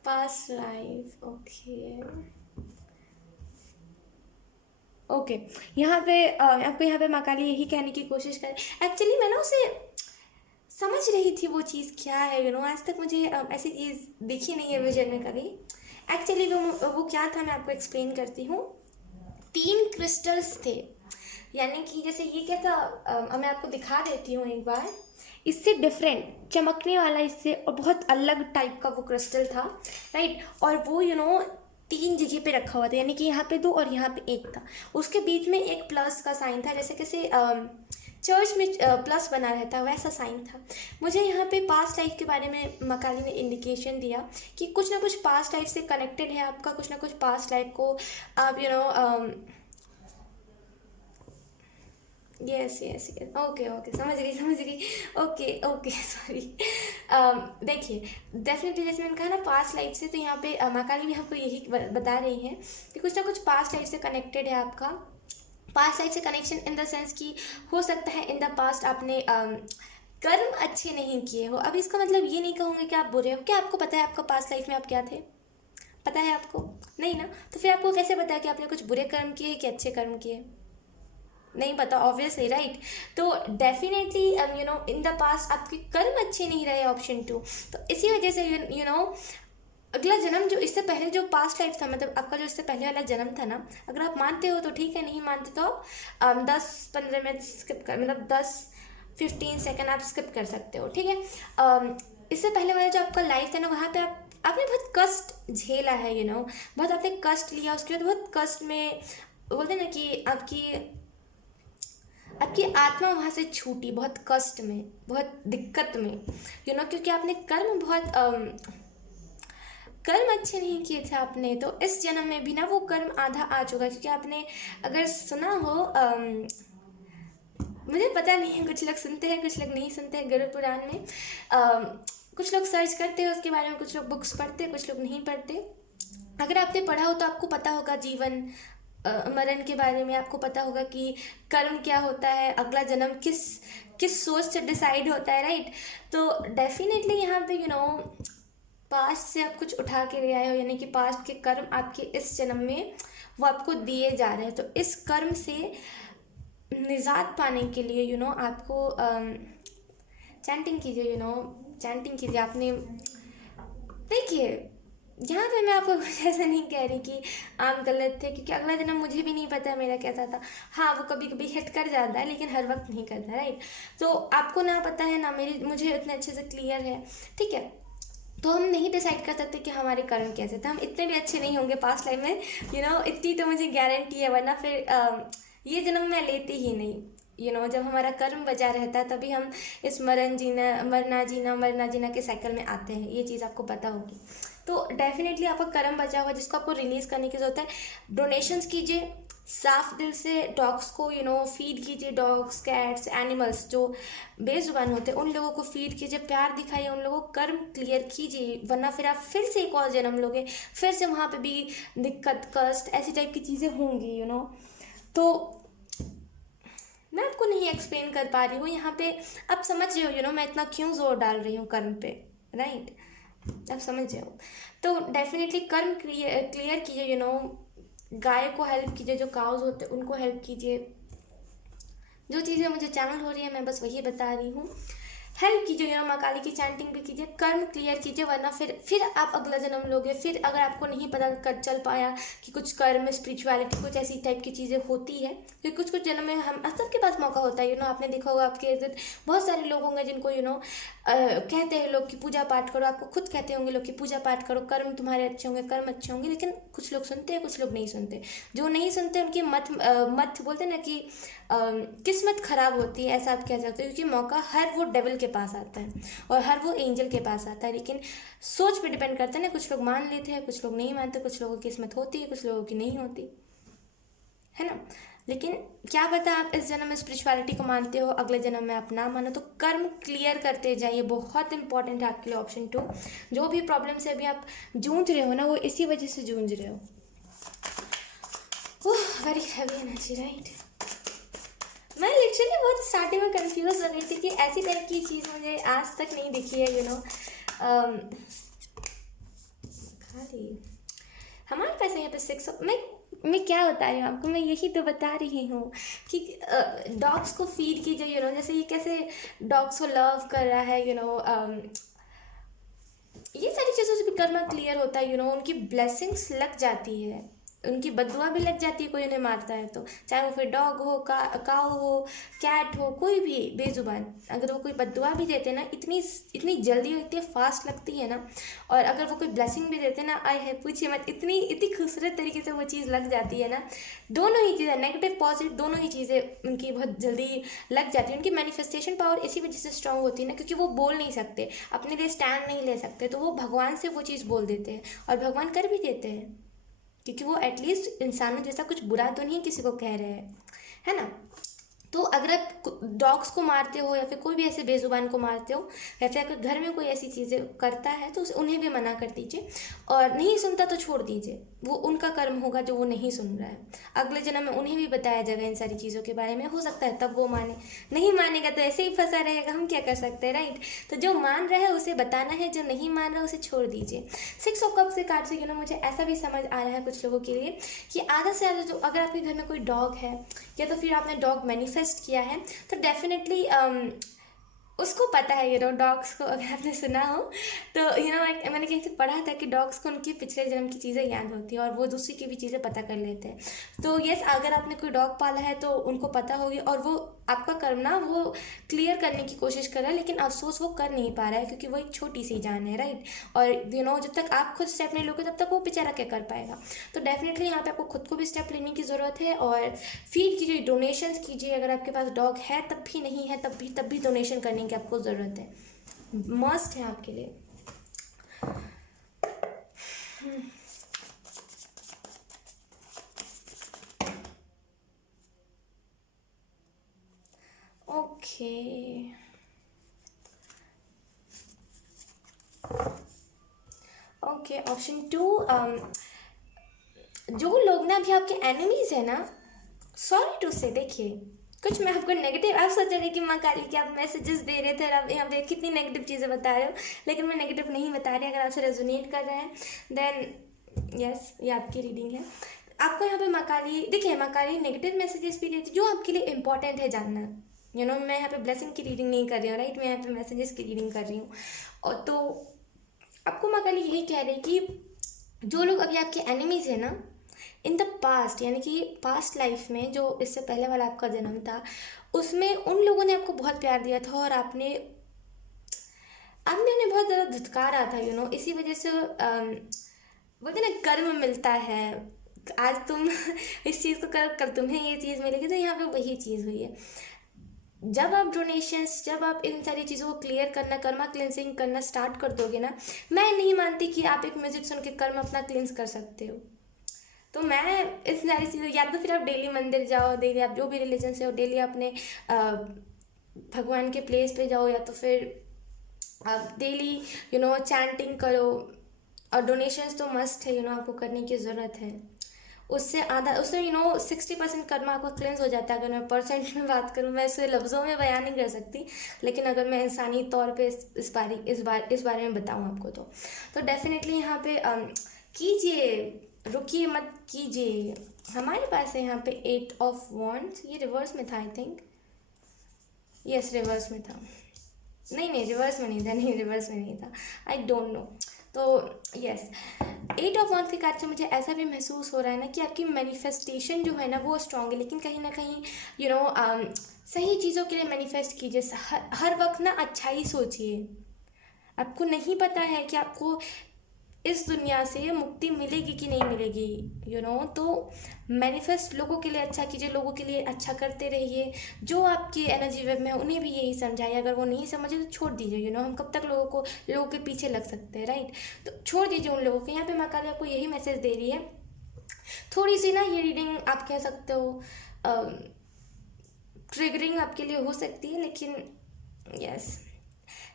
Past life, okay okay. यहाँ पे आपको यहाँ पे माकाली यही कहने की कोशिश कर, एक्चुअली मैं ना उसे समझ रही थी वो चीज़ क्या है, आज तक मुझे ऐसी चीज़ दिखी नहीं है विजन में कभी। एक्चुअली वो क्या था, मैं आपको एक्सप्लेन करती हूँ। 3 क्रिस्टल्स थे, यानी कि जैसे ये क्या था, मैं आपको दिखा देती हूँ एक बार। इससे डिफरेंट चमकने वाला, इससे और बहुत अलग टाइप का वो क्रिस्टल था, राइट। और वो 3 जगह पे रखा हुआ था, यानी कि यहाँ पे 2 और यहाँ पे 1 था। उसके बीच में एक प्लस का साइन था, जैसे कैसे चर्च में प्लस बना रहता है, वैसा साइन था। मुझे यहाँ पे पास्ट लाइफ के बारे में मकाली ने इंडिकेशन दिया कि कुछ ना कुछ पास्ट लाइफ से कनेक्टेड है आपका, कुछ ना कुछ पास्ट लाइफ को आप yes yes yes, okay okay, समझ गई, ओके सॉरी। देखिए, डेफिनेटली जैसे मैंने कहा ना पास्ट लाइफ से, तो यहाँ पे माकाली भी हमको यही बता रही हैं कि कुछ ना कुछ पास्ट लाइफ से कनेक्टेड है आपका। पास्ट लाइफ से कनेक्शन इन द सेंस कि हो सकता है इन द पास्ट आपने कर्म अच्छे नहीं किए हो। अब इसका मतलब ये नहीं कहूँगी कि आप बुरे हो। क्या आपको पता है आपका पास्ट लाइफ में आप क्या थे? पता है आपको? नहीं ना, तो फिर आपको कैसे पता है कि आपने कुछ बुरे कर्म किए कि अच्छे कर्म किए? नहीं पता, ऑब्वियसली, राइट। तो डेफिनेटली इन द पास्ट आपके कर्म अच्छे नहीं रहे, ऑप्शन 2। तो इसी वजह से अगला जन्म जो इससे पहले जो पास्ट लाइफ था, मतलब आपका जो इससे पहले वाला जन्म था ना, अगर आप मानते हो तो ठीक है, नहीं मानते तो आप 10-15 मिनट स्किप कर, मतलब 10-15 सेकेंड आप स्किप कर सकते हो, ठीक है। इससे पहले वाला जो आपका लाइफ था ना, वहाँ पे आपने बहुत कष्ट झेला है, बहुत आपने कष्ट लिया, उसके बाद बहुत कष्ट में, बोलते हैं ना कि आपकी आत्मा वहाँ से छूटी, बहुत कष्ट में, बहुत दिक्कत में, क्योंकि आपने कर्म अच्छे नहीं किए थे आपने। तो इस जन्म में भी ना वो कर्म आधा आ चुका, क्योंकि आपने अगर सुना हो, मुझे पता नहीं है, कुछ लोग सुनते हैं कुछ लोग नहीं सुनते हैं, गरुड़ पुराण में कुछ लोग सर्च करते हैं उसके बारे में, कुछ लोग बुक्स पढ़ते हैं, कुछ लोग नहीं पढ़ते। अगर आपने पढ़ा हो तो आपको पता होगा जीवन मरण के बारे में, आपको पता होगा कि कर्म क्या होता है, अगला जन्म किस सोच से डिसाइड होता है, राइट। तो डेफिनेटली यहाँ पे पास्ट से आप कुछ उठा के ले आए हो, यानी कि पास्ट के कर्म आपके इस जन्म में वो आपको दिए जा रहे हैं। तो इस कर्म से निजात पाने के लिए आपको चैंटिंग कीजिए, चैंटिंग कीजिए। आपने देखिए, यहाँ पे मैं आपको कुछ ऐसा नहीं कह रही कि आप गलत थे, क्योंकि अगला जन्म मुझे भी नहीं पता मेरा कैसा था। हाँ, वो कभी कभी हिट कर जाता है, लेकिन हर वक्त नहीं करता, राइट। तो आपको ना पता है ना मुझे इतने अच्छे से क्लियर है, ठीक है। तो हम नहीं डिसाइड कर सकते कि हमारे कर्म कैसे थे, हम इतने भी अच्छे नहीं होंगे पास्ट लाइफ में, इतनी तो मुझे गारंटी है, वरना फिर ये जन्म मैं लेती ही नहीं। जब हमारा कर्म बचा रहता है तभी हम इस मरना जीना के साइकिल में आते हैं, ये चीज़ आपको पता होगी। तो डेफिनेटली आपका कर्म बचा हुआ जिसको आपको रिलीज़ करने की ज़रूरत है। डोनेशंस कीजिए साफ दिल से, डॉग्स को फीड कीजिए, डॉग्स, कैट्स, एनिमल्स जो बेजुबान होते हैं उन लोगों को फीड कीजिए, प्यार दिखाइए उन लोगों को, कर्म क्लियर कीजिए, वरना फिर आप फिर से एक और जन्म लोगे, फिर से वहाँ पे भी दिक्कत, कष्ट, ऐसी टाइप की चीज़ें होंगी। तो मैं आपको नहीं एक्सप्लेन कर पा रही हूँ यहाँ पे, आप समझ रहे हो मैं इतना क्यों जोर डाल रही हूँ कर्म पे, राइट। आप समझ रहे हो। तो डेफिनेटली कर्म क्लियर कीजिए, गाय को हेल्प कीजिए, जो काउज होते हैं उनको हेल्प कीजिए। जो चीज़ें मुझे चैनल हो रही है मैं बस वही बता रही हूँ। हेल्प कीजिए, माँ काली की चैंटिंग भी कीजिए, कर्म क्लियर कीजिए, वरना फिर आप अगला जन्म लोगे। फिर अगर आपको नहीं पता कर चल पाया कि कुछ कर्म, स्पिरिचुअलिटी, कुछ ऐसी टाइप की चीज़ें होती है, क्योंकि कुछ जन्म में हम सबके पास मौका होता है। आपने देखा होगा आपके इर्द बहुत सारे लोग होंगे जिनको कहते हैं लोग कि पूजा पाठ करो, आपको खुद कहते होंगे लोग कि पूजा पाठ करो, कर्म तुम्हारे अच्छे होंगे, कर्म अच्छे होंगे, लेकिन कुछ लोग सुनते हैं, कुछ लोग नहीं सुनते। जो नहीं सुनते उनकी मत बोलते हैं ना कि किस्मत खराब होती है, ऐसा आप कह सकते हो, क्योंकि मौका हर वो डेविल के पास आता है और हर वो एंजल के पास आता है, लेकिन सोच पे डिपेंड करता है ना। कुछ लोग मान लेते हैं, कुछ लोग नहीं मानते, कुछ लोगों की किस्मत होती है, कुछ लोगों की नहीं होती है ना। लेकिन क्या पता आप इस जन्म में स्पिरिचुअलिटी को मानते हो, अगले जन्म में आप ना मानो, तो कर्म क्लियर करते जाइए, बहुत इंपॉर्टेंट है आपके लिए ऑप्शन 2। जो भी प्रॉब्लम से अभी आप जूझ रहे हो ना, वो इसी वजह से जूझ रहे हो। Oh very heavy energy, right. मैं लिटरली बहुत स्टार्टिंग में कंफ्यूज हो गई थी कि ऐसी टाइप की चीज़ मुझे आज तक नहीं दिखी है, खाली हमारे पास है यहाँ पे 6। मैं क्या बता रही हूँ आपको, मैं यही तो बता रही हूँ कि डॉग्स को फीड कीजिए, जैसे ये कैसे डॉग्स को लव कर रहा है, ये सारी चीज़ों से भी कर्मा क्लियर होता है, उनकी ब्लेसिंग्स लग जाती है, उनकी बददुआ भी लग जाती है कोई उन्हें मारता है तो, चाहे वो फिर डॉग हो, काऊ हो, कैट हो, कोई भी बेजुबान, अगर वो कोई बददुआ भी देते हैं ना, इतनी इतनी जल्दी और इतनी फास्ट लगती है ना, और अगर वो कोई ब्लेसिंग भी देते हैं ना, आई है पूछिए मत, इतनी इतनी खूबसूरत तरीके से वो चीज़ लग जाती है ना। दोनों ही चीज़ें, नेगेटिव पॉजिटिव दोनों ही चीज़ें उनकी बहुत जल्दी लग जाती है। उनकी मैनिफेस्टेशन पावर इसी वजह से स्ट्रांग होती है ना, क्योंकि वो बोल नहीं सकते, अपने लिए स्टैंड नहीं ले सकते, तो वो भगवान से वो चीज़ बोल देते हैं, और भगवान कर भी देते हैं, क्योंकि वो एटलीस्ट इंसानों जैसा कुछ बुरा तो नहीं किसी को कह रहे हैं, है ना। तो अगर आप डॉग्स को मारते हो या फिर कोई भी ऐसे बेजुबान को मारते हो, या फिर अगर घर में कोई ऐसी चीज़ें करता है तो उन्हें भी मना कर दीजिए, और नहीं सुनता तो छोड़ दीजिए, वो उनका कर्म होगा जो वो नहीं सुन रहा है। अगले जन्म में उन्हें भी बताया जाएगा इन सारी चीज़ों के बारे में, हो सकता है तब वो माने, नहीं मानेगा तो ऐसे ही फंसा रहेगा, हम क्या कर सकते हैं, राइट। तो जो मान रहा है उसे बताना है, जो नहीं मान रहा उसे छोड़ दीजिए। 6 ऑफ कप से कार्ड से मुझे ऐसा भी समझ आ रहा है कुछ लोगों के लिए कि आधा से ज़्यादा जो, अगर आपके घर में कोई डॉग है या तो फिर आपने डॉग मैनिफेस्ट किया है, तो डेफिनेटली उसको पता है, डॉग्स को, अगर आपने सुना हो तो मैंने कहीं से पढ़ा था कि डॉग्स को उनकी पिछले जन्म की चीज़ें याद होती हैं, और वो दूसरी की भी चीज़ें पता कर लेते हैं। तो यस, अगर आपने कोई डॉग पाला है तो उनको पता होगी, और वो आपका कर्म ना वो क्लियर करने की कोशिश कर रहा है, लेकिन अफसोस वो कर नहीं पा रहा है, क्योंकि वो एक छोटी सी जान है, राइट। और जब तक आप खुद स्टेप नहीं लोगे तब तक वो बेचारा क्या कर पाएगा। तो डेफिनेटली यहाँ पे आपको खुद को भी स्टेप लेने की ज़रूरत है, और फीड कीजिए, डोनेशंस कीजिए, अगर आपके पास डॉग है तब भी, नहीं है तब भी डोनेशन करने की आपको ज़रूरत है, मस्ट है आपके लिए। ओके, ओके, ऑप्शन 2, जो लोग ना अभी आपके एनिमीज है ना, सॉरी टू से, देखिए कुछ मैं आपको नेगेटिव, आप सोचोगे कि माँ काली कि आप मैसेजेस दे रहे थे और आप यहाँ पे कितनी नेगेटिव चीज़ें बता रहे हो, लेकिन मैं नेगेटिव नहीं बता रही। अगर आपसे रेजोनेट कर रहे हैं देन यस, ये आपकी रीडिंग है। आपको यहाँ पे माँ काली, देखिए माँ काली नेगेटिव मैसेजेस भी देती जो आपके लिए इंपॉर्टेंट है जानना, मैं यहाँ पे ब्लेसिंग की रीडिंग नहीं कर रही हूँ, राइट, मैं यहाँ पे मैसेजेस की रीडिंग कर रही हूँ। और तो आपको माँ काली यही कह रही कि जो लोग अभी आपके एनिमीज है ना, इन द पास्ट, यानी कि पास्ट लाइफ में जो इससे पहले वाला आपका जन्म था, उसमें उन लोगों ने आपको बहुत प्यार दिया था, और आपने उन्हें बहुत ज़्यादा धुतकारा था, इसी वजह से बोलते ना कर्म मिलता है, आज तुम इस चीज़ को करो, कल तुम्हें ये चीज़ मिलेगी, तो यहाँ पे वही चीज़ हुई है। जब आप डोनेशंस, जब आप इन सारी चीज़ों को क्लियर करना, कर्मा क्लिनसिंग करना स्टार्ट कर दोगे ना, मैं नहीं मानती कि आप एक म्यूजिक सुन के कर्म अपना क्लिनस कर सकते हो। तो मैं इस सारी चीज़ें, या तो फिर आप डेली मंदिर जाओ, डेली आप जो भी रिलीजन से हो, डेली अपने भगवान के प्लेस पे जाओ, या तो फिर आप डेली चैंटिंग करो, और डोनेशंस तो मस्ट है, आपको करने की ज़रूरत है। उससे आधा, उससे 60% कर्मा आपका क्लेंस हो जाता है। अगर मैं परसेंट में बात करूँ, मैं इसे लफ्ज़ों में बयान नहीं कर सकती, लेकिन अगर मैं इंसानी तौर पे इस बारे में बताऊँ आपको, तो डेफिनेटली यहाँ पे कीजिए, रुकिए मत, कीजिए। हमारे पास है यहाँ पे 8 ऑफ वॉन्ड्स, ये रिवर्स में था आई थिंक, यस रिवर्स में था, नहीं रिवर्स में नहीं था, नहीं रिवर्स में नहीं था, आई डोंट नो। तो यस, 8 ऑफ वॉन्ड्स के कार्ड से मुझे ऐसा भी महसूस हो रहा है ना कि आपकी मैनिफेस्टेशन जो है ना वो स्ट्रॉन्ग है, लेकिन कहीं ना कहीं सही चीज़ों के लिए मैनिफेस्ट कीजिए। हर वक्त ना अच्छा ही सोचिए। आपको नहीं पता है कि आपको इस दुनिया से मुक्ति मिलेगी कि नहीं मिलेगी, तो मैनिफेस्ट लोगों के लिए अच्छा कीजिए, लोगों के लिए अच्छा करते रहिए। जो आपकी एनर्जी वेव में है उन्हें भी यही समझाइए, अगर वो नहीं समझे तो छोड़ दीजिए। हम कब तक लोगों के पीछे लग सकते हैं, राइट। तो छोड़ दीजिए उन लोगों को। यहाँ पे माँ काली आपको यही मैसेज दे रही है। थोड़ी सी ना ये रीडिंग आप कह सकते हो ट्रिगरिंग आपके लिए हो सकती है, लेकिन यस,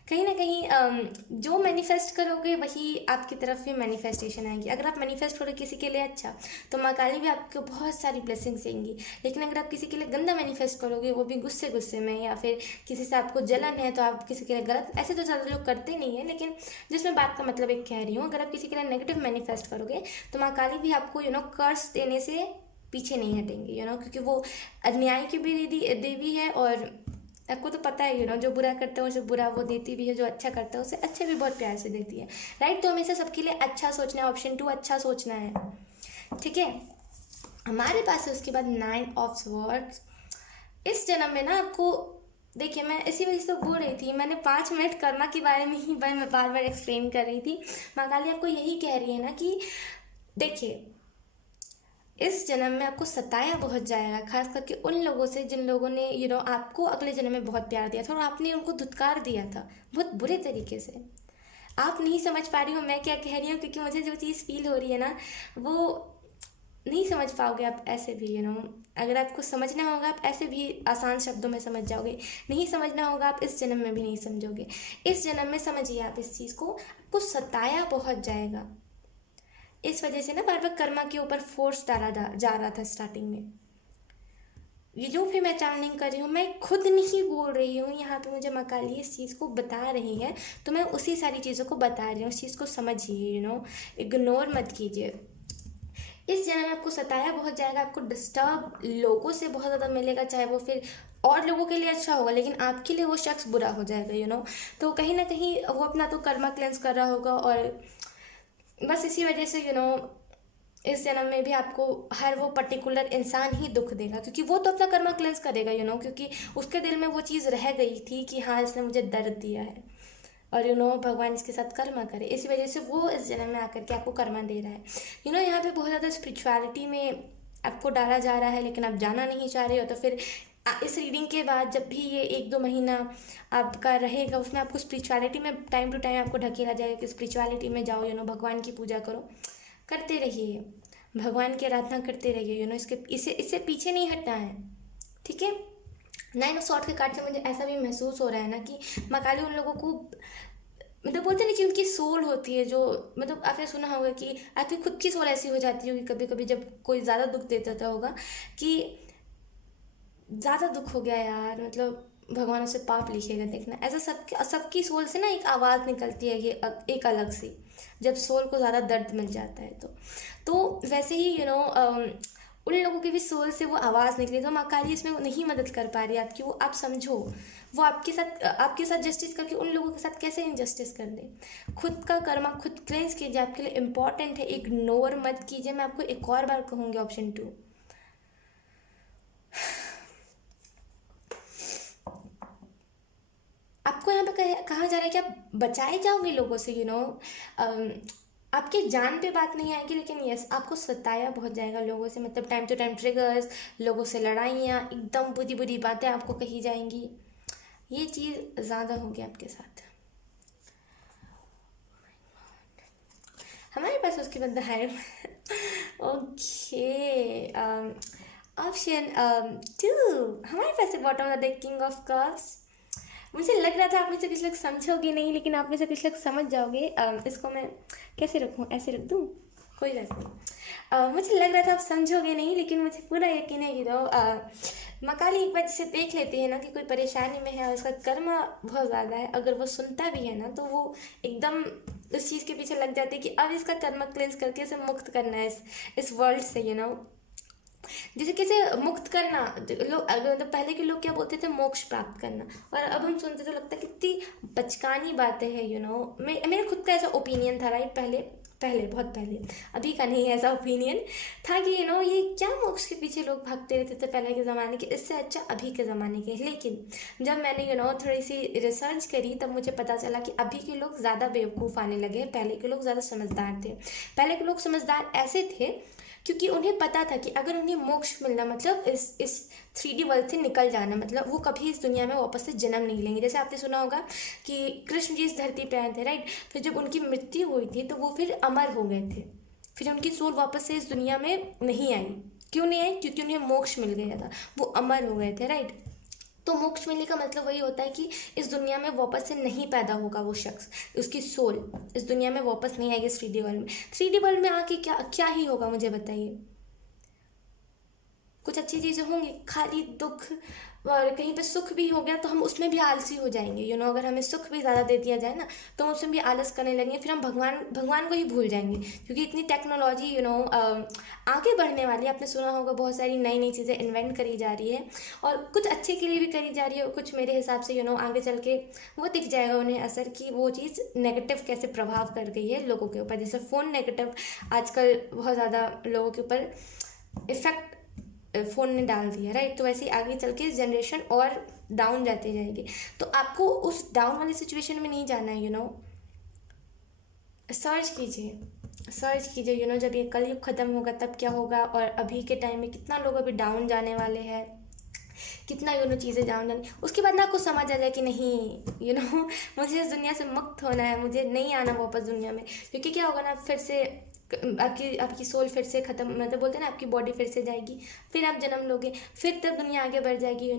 कहीं ना कहीं जो मैनिफेस्ट करोगे वही आपकी तरफ भी मैनिफेस्टेशन आएंगी। अगर आप मैनिफेस्ट करोगे किसी के लिए अच्छा, तो माँ काली भी आपको बहुत सारी ब्लेसिंग्स देंगी। लेकिन अगर आप किसी के लिए गंदा मैनिफेस्ट करोगे, वो भी गुस्से गुस्से में, या फिर किसी से आपको जलन है तो आप किसी के लिए गलत, ऐसे तो ज़्यादा लोग करते नहीं है, लेकिन जिसमें बात का मतलब एक कह रही हूँ, अगर आप किसी के लिए नेगेटिव मैनिफेस्ट करोगे तो माँ काली भी आपको कर्स देने से पीछे नहीं हटेंगे, क्योंकि वो अन्याय की भी देवी है, और आपको तो पता है जो बुरा करता है उसे बुरा वो देती भी है, जो अच्छा करता है उसे अच्छे भी बहुत प्यार से देती है, राइट। तो हमेशा सबके लिए अच्छा सोचना है, ऑप्शन 2 अच्छा सोचना है, ठीक है। हमारे पास है उसके बाद 9 ऑफ स्वॉर्ड्स। इस जन्म में ना आपको, देखिए मैं इसी वजह से बोल रही थी, मैंने 5 मिनट कर्मा के बारे में ही मैं बार बार एक्सप्लेन कर रही थी। माँ काली आपको यही कह रही है ना कि देखिए, इस जन्म में आपको सताया बहुत जाएगा, खास करके उन लोगों से जिन लोगों ने आपको अगले जन्म में बहुत प्यार दिया था और आपने उनको धुतकार दिया था बहुत बुरे तरीके से। आप नहीं समझ पा रही हो मैं क्या कह रही हूँ, क्योंकि मुझे जो चीज़ फील हो रही है ना, वो नहीं समझ पाओगे आप ऐसे भी। अगर आपको समझना होगा आप ऐसे भी आसान शब्दों में समझ जाओगे, नहीं समझना होगा आप इस जन्म में भी नहीं समझोगे। इस जन्म में समझिए आप इस चीज़ को, आपको सताया बहुत जाएगा। इस वजह से ना बार बार कर्मा के ऊपर फोर्स डाला जा रहा था स्टार्टिंग में। ये जो भी मैं चैनलिंग कर रही हूँ, मैं खुद नहीं बोल रही हूँ, यहाँ पे मुझे माँ काली इस चीज़ को बता रही है, तो मैं उसी सारी चीज़ों को बता रही हूँ। इस चीज़ को समझिए, इग्नोर मत कीजिए। इस जन्म में आपको सताया बहुत जाएगा, आपको डिस्टर्ब लोगों से बहुत ज़्यादा मिलेगा, चाहे वो फिर और लोगों के लिए अच्छा होगा, लेकिन आपके लिए वो शख्स बुरा हो जाएगा। तो कहीं ना कहीं वो अपना तो कर्मा क्लेंस कर रहा होगा, और बस इसी वजह से इस जन्म में भी आपको हर वो पर्टिकुलर इंसान ही दुख देगा, क्योंकि वो तो अपना कर्मा क्लेंस करेगा, क्योंकि उसके दिल में वो चीज़ रह गई थी कि हाँ इसने मुझे दर्द दिया है, और भगवान इसके साथ कर्मा करे, इसी वजह से वो इस जन्म में आकर के आपको कर्मा दे रहा है। यहाँ पे बहुत ज़्यादा स्पिरिचुअलिटी में आपको डाला जा रहा है, लेकिन आप जाना नहीं चाह रहे हो, तो फिर इस रीडिंग के बाद जब भी ये 1-2 महीना आपका रहेगा, उसमें आपको स्पिरिचुअलिटी में टाइम टू टाइम आपको ढकेला जाएगा कि स्पिरिचुअलिटी में जाओ, भगवान की पूजा करो, करते रहिए, भगवान की आराधना करते रहिए, इससे पीछे नहीं हटना है, ठीक है। 9 ऑफ स्वॉर्ड्स के कार्ड से मुझे ऐसा भी महसूस हो रहा है ना कि माँ काली उन लोगों को, बोलते हैं ना कि उनकी सोल होती है, जो आपने सुना होगा कि आपकी खुद की सोल ऐसी हो जाती होगी कभी कभी, जब कोई ज़्यादा दुख देता होगा कि ज़्यादा दुख हो गया यार, भगवान उसे पाप लिखेगा, देखना ऐसा सबकी सोल से ना एक आवाज़ निकलती है, ये एक अलग सी, जब सोल को ज़्यादा दर्द मिल जाता है तो वैसे ही उन लोगों की भी सोल से वो आवाज़ निकली, तो माँ काली इसमें नहीं मदद कर पा रही आपकी, वो आप समझो, वो आपके साथ जस्टिस करके उन लोगों के साथ कैसे इनजस्टिस कर दे। खुद का कर्मा खुद क्लेंस कीजिए, आपके लिए इम्पॉर्टेंट है, इग्नोर मत कीजिए। मैं आपको एक और बार कहूँगी, ऑप्शन 2, आपको यहाँ पे कहा जा रहा है कि आप बचाए जाओगे लोगों से, आपके जान पे बात नहीं आएगी, लेकिन यस आपको सताया बहुत जाएगा लोगों से, टाइम टू टाइम ट्रिगर्स, लोगों से लड़ाइयाँ, एकदम बुरी बुरी बातें आपको कही जाएंगी, ये चीज़ ज़्यादा होगी आपके साथ। हमारे पास उसके बाद है ओके, ऑप्शन 2, हमारे पास है bottom of the king of cups. मुझे लग रहा था आप में से कुछ लोग समझोगे नहीं, लेकिन आप में से कुछ लोग समझ जाओगे। इसको मैं कैसे रखूँ, ऐसे रख दूँ, कोई बात नहीं। मुझे लग रहा था आप समझोगे नहीं, लेकिन मुझे पूरा यकीन है कि माँ काली एक बार जिसे देख लेती है ना कि कोई परेशानी में है और उसका कर्मा बहुत ज़्यादा है, अगर वो सुनता भी है ना, तो वो एकदम उस चीज़ के पीछे लग जाती है कि अब इसका कर्मा क्लेंस करके इसे मुक्त करना है इस वर्ल्ड से, जैसे कैसे मुक्त करना। लोग अगर पहले के लोग क्या बोलते थे, मोक्ष प्राप्त करना, और अब हम सुनते तो लगता है कितनी बचकानी बातें हैं। मेरा खुद का ऐसा ओपिनियन था, राइट, पहले बहुत पहले, अभी का नहीं, ऐसा ओपिनियन था कि ये क्या मोक्ष के पीछे लोग भागते रहते थे पहले के ज़माने के, इससे अच्छा अभी के ज़माने के। लेकिन जब मैंने थोड़ी सी रिसर्च करी, तब मुझे पता चला कि अभी के लोग ज़्यादा बेवकूफ़ आने लगे, पहले के लोग ज़्यादा समझदार थे। पहले के लोग समझदार ऐसे थे क्योंकि उन्हें पता था कि अगर उन्हें मोक्ष मिलना इस 3D वर्ल्ड से निकल जाना, वो कभी इस दुनिया में वापस से जन्म नहीं लेंगे। जैसे आपने सुना होगा कि कृष्ण जी इस धरती पे आए थे, राइट, फिर जब उनकी मृत्यु हुई थी तो वो फिर अमर हो गए थे, फिर उनकी सोल वापस से इस दुनिया में नहीं आई, क्यों नहीं आई? क्योंकि उन्हें मोक्ष मिल गया था, वो अमर हो गए थे, राइट। तो मोक्ष मिलने का मतलब वही होता है कि इस दुनिया में वापस से नहीं पैदा होगा वो शख्स, उसकी सोल इस दुनिया में वापस नहीं आएगी 3D वर्ल्ड में। 3D वर्ल्ड में आके क्या क्या ही होगा, मुझे बताइए। कुछ अच्छी चीज़ें होंगी, खाली दुख, और कहीं पे सुख भी हो गया तो हम उसमें भी आलसी हो जाएंगे, अगर हमें सुख भी ज़्यादा दे दिया जाए ना तो हम उसमें भी आलस करने लगेंगे, फिर हम भगवान भगवान को ही भूल जाएंगे, क्योंकि इतनी टेक्नोलॉजी आगे बढ़ने वाली है। आपने सुना होगा बहुत सारी नई नई चीज़ें इन्वेंट करी जा रही है, और कुछ अच्छे के लिए भी करी जा रही है, और कुछ मेरे हिसाब से आगे चल के वो दिख जाएगा उन्हें असर, कि वो चीज़ नेगेटिव कैसे प्रभाव कर गई है लोगों के ऊपर। जैसे फ़ोन नेगेटिव आजकल बहुत ज़्यादा लोगों के ऊपर इफ़ेक्ट फ़ोन ने डाल दिया, राइट। तो वैसे ही आगे चल के जनरेशन और डाउन जाती जाएगी, तो आपको उस डाउन वाली सिचुएशन में नहीं जाना है। सर्च कीजिए, सर्च कीजिए, जब ये कलयुग ख़त्म होगा तब क्या होगा, और अभी के टाइम में कितना लोग अभी डाउन जाने वाले हैं, कितना चीज़ें डाउन जाने, उसके बाद ना आपको समझ आ जाए कि नहीं, मुझे इस दुनिया से मुक्त होना है, मुझे नहीं आना वापस दुनिया में। क्योंकि क्या होगा ना, फिर से आपकी सोल फिर से ख़त्म, मतलब बोलते हैं ना, आपकी बॉडी फिर से जाएगी, फिर आप जन्म लोगे, फिर तब दुनिया आगे बढ़ जाएगी,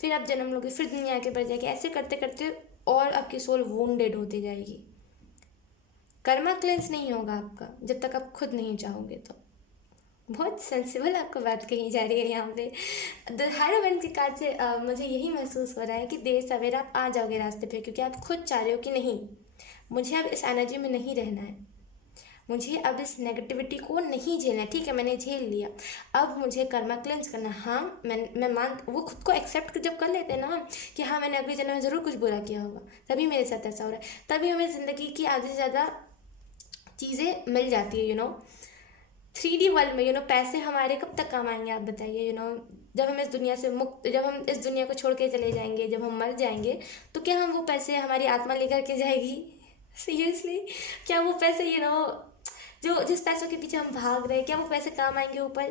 फिर आप जन्म लोगे, फिर दुनिया आगे बढ़ जाएगी, ऐसे करते करते और आपकी सोल वुंडेड होती जाएगी। कर्मा क्लेंस नहीं होगा आपका जब तक आप खुद नहीं चाहोगे। तो बहुत सेंसिबल आपको बात कही जा रही है यहाँ पे। हर इवेंट के कार्ड से मुझे यही महसूस हो रहा है कि देर सवेर आप आ जाओगे रास्ते पे, क्योंकि आप खुद चाह रहे हो कि नहीं, मुझे अब इस एनर्जी में नहीं रहना है, मुझे अब इस नेगेटिविटी को नहीं झेलना है। ठीक है, मैंने झेल लिया, अब मुझे कर्मा क्लेंस करना। हाँ, मैं मान, वो खुद को एक्सेप्ट जब कर लेते हैं ना कि हाँ मैंने अगले जन्म में ज़रूर कुछ बुरा किया होगा, तभी मेरे साथ ऐसा हो रहा है, तभी हमें ज़िंदगी की आधे से ज़्यादा चीज़ें मिल जाती है। 3D वर्ल्ड में पैसे हमारे कब तक काम आएंगे, आप बताइए। जब हम इस दुनिया से मुक्त, जब हम इस दुनिया को छोड़ के चले जाएंगे, जब हम मर जाएंगे, तो क्या हम वो पैसे, हमारी आत्मा लेकर के जाएगी? सीरियसली, क्या वो पैसे जो जिस पैसों के पीछे हम भाग रहे हैं, क्या वो पैसे काम आएंगे ऊपर?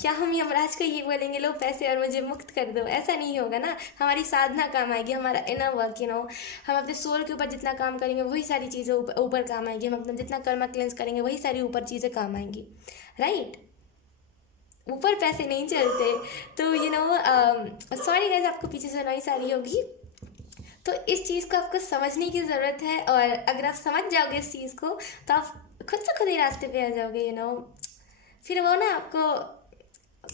क्या हम यमराज को ये बोलेंगे लो पैसे और मुझे मुक्त कर दो? ऐसा नहीं होगा ना। हमारी साधना काम आएगी, हमारा इनर वर्क, हम अपने सोल के ऊपर जितना काम करेंगे वही सारी चीज़ें ऊपर काम आएंगी, हम अपना जितना कर्मा क्लेंस करेंगे वही सारी ऊपर चीज़ें काम आएंगी, राइट। ऊपर पैसे नहीं चलते। तो सॉरी गाइस, आपको पीछे से नॉइस आ रही होगी। तो इस चीज़ को आपको समझने की ज़रूरत है, और अगर आप समझ जाओगे इस चीज़ को तो आप खुद से खुद ही रास्ते पे आ जाओगे। फिर वो ना आपको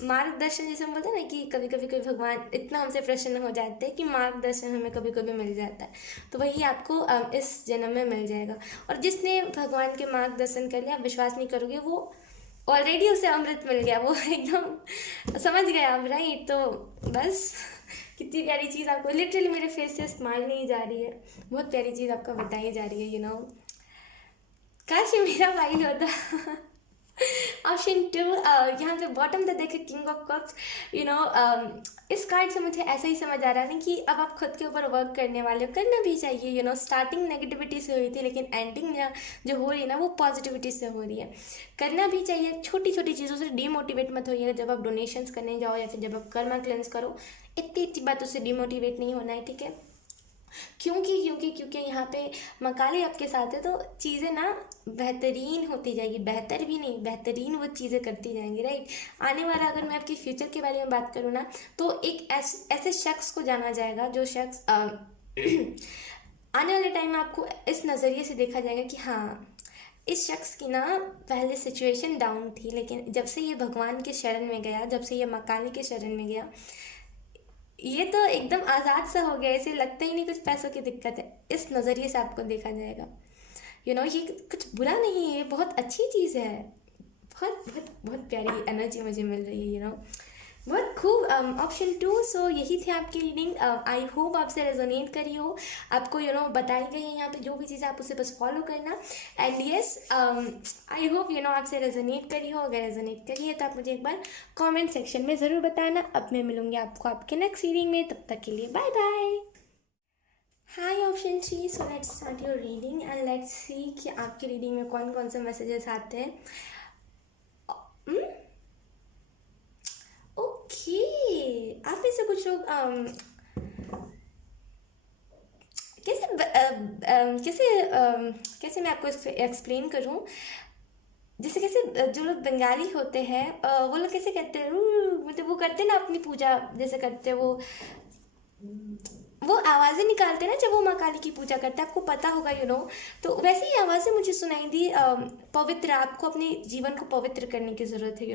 मार्गदर्शन, जैसे हम बोलते हैं ना कि कभी कभी कोई भगवान इतना हमसे प्रसन्न हो जाते हैं कि मार्गदर्शन हमें कभी कभी मिल जाता है, तो वही आपको इस जन्म में मिल जाएगा। और जिसने भगवान के मार्गदर्शन कर लिया, आप विश्वास नहीं करोगे, वो ऑलरेडी उसे अमृत मिल गया, वो एकदम समझ गया आप, राइट। तो बस कितनी प्यारी चीज़ आपको, लिटरली मेरे फेस से स्माइल नहीं जा रही है, बहुत प्यारी चीज़ आपको बताई जा रही है। काश ये मेरा फाइल होता। ऑप्शन 2, यहाँ पे बॉटम द देखे किंग ऑफ कप्स। इस कार्ड से मुझे ऐसा ही समझ आ रहा है कि अब आप खुद के ऊपर वर्क करने वाले हो, करना भी चाहिए। स्टार्टिंग नेगेटिविटी से हुई थी, लेकिन एंडिंग जो हो रही है ना वो पॉजिटिविटी से हो रही है। करना भी चाहिए, छोटी छोटी चीज़ों से डीमोटिवेट मत होइएगा। जब आप डोनेशंस करने जाओ या फिर जब आप कर्मा क्लेंस करो, इतनी इतनी बातों से डीमोटिवेट नहीं होना है, ठीक है। क्योंकि यहाँ पे माँ काली आपके साथ है, तो चीज़ें ना बेहतरीन होती जाएगी, बेहतर भी नहीं, बेहतरीन वो चीज़ें करती जाएंगी, राइट। आने वाला, अगर मैं आपके फ्यूचर के बारे में बात करूँ ना, तो एक ऐसे शख्स को जाना जाएगा जो शख्स आने वाले टाइम में आपको इस नज़रिए से देखा जाएगा कि हाँ, इस शख्स की ना पहले सिचुएशन डाउन थी, लेकिन जब से ये भगवान के शरण में गया, जब से ये माँ काली के शरण में गया, ये तो एकदम आज़ाद सा हो गया, इसे लगता ही नहीं कुछ पैसों की दिक्कत है। इस नज़रिए से आपको देखा जाएगा। ये कुछ बुरा नहीं है, बहुत अच्छी चीज़ है। बहुत बहुत बहुत प्यारी एनर्जी मुझे मिल रही है। बहुत खूब। ऑप्शन 2, सो यही थी आपकी रीडिंग। आई होप आपसे रेजोनेट करी हो, आपको बताई गई है यहाँ पे जो भी चीज़ आप उसे बस फॉलो करना। एंड येस, आई होप आपसे रेजोनेट करी हो। अगर रेजोनेट करी है तो आप मुझे एक बार कमेंट सेक्शन में ज़रूर बताना। अब मैं मिलूँगी आपको आपके नेक्स्ट रीडिंग में, तब तक के लिए bye bye. Hi option 3, so let's start your reading and let's see कि आपकी रीडिंग में कौन कौन से मैसेजेस आते हैं। ओके, आप में से कुछ लोग कैसे कैसे कैसे मैं आपको एक्सप्लेन करूं। जैसे कैसे जो लोग बंगाली होते हैं वो लोग कैसे कहते हैं मतलब वो करते हैं ना अपनी पूजा जैसे करते हैं वो आवाज़ें निकालते हैं ना जब वो माँ काली की पूजा करते हैं, आपको पता होगा तो वैसे ही आवाज़ें मुझे सुनाई दी। पवित्र, आपको अपने जीवन को पवित्र करने की ज़रूरत है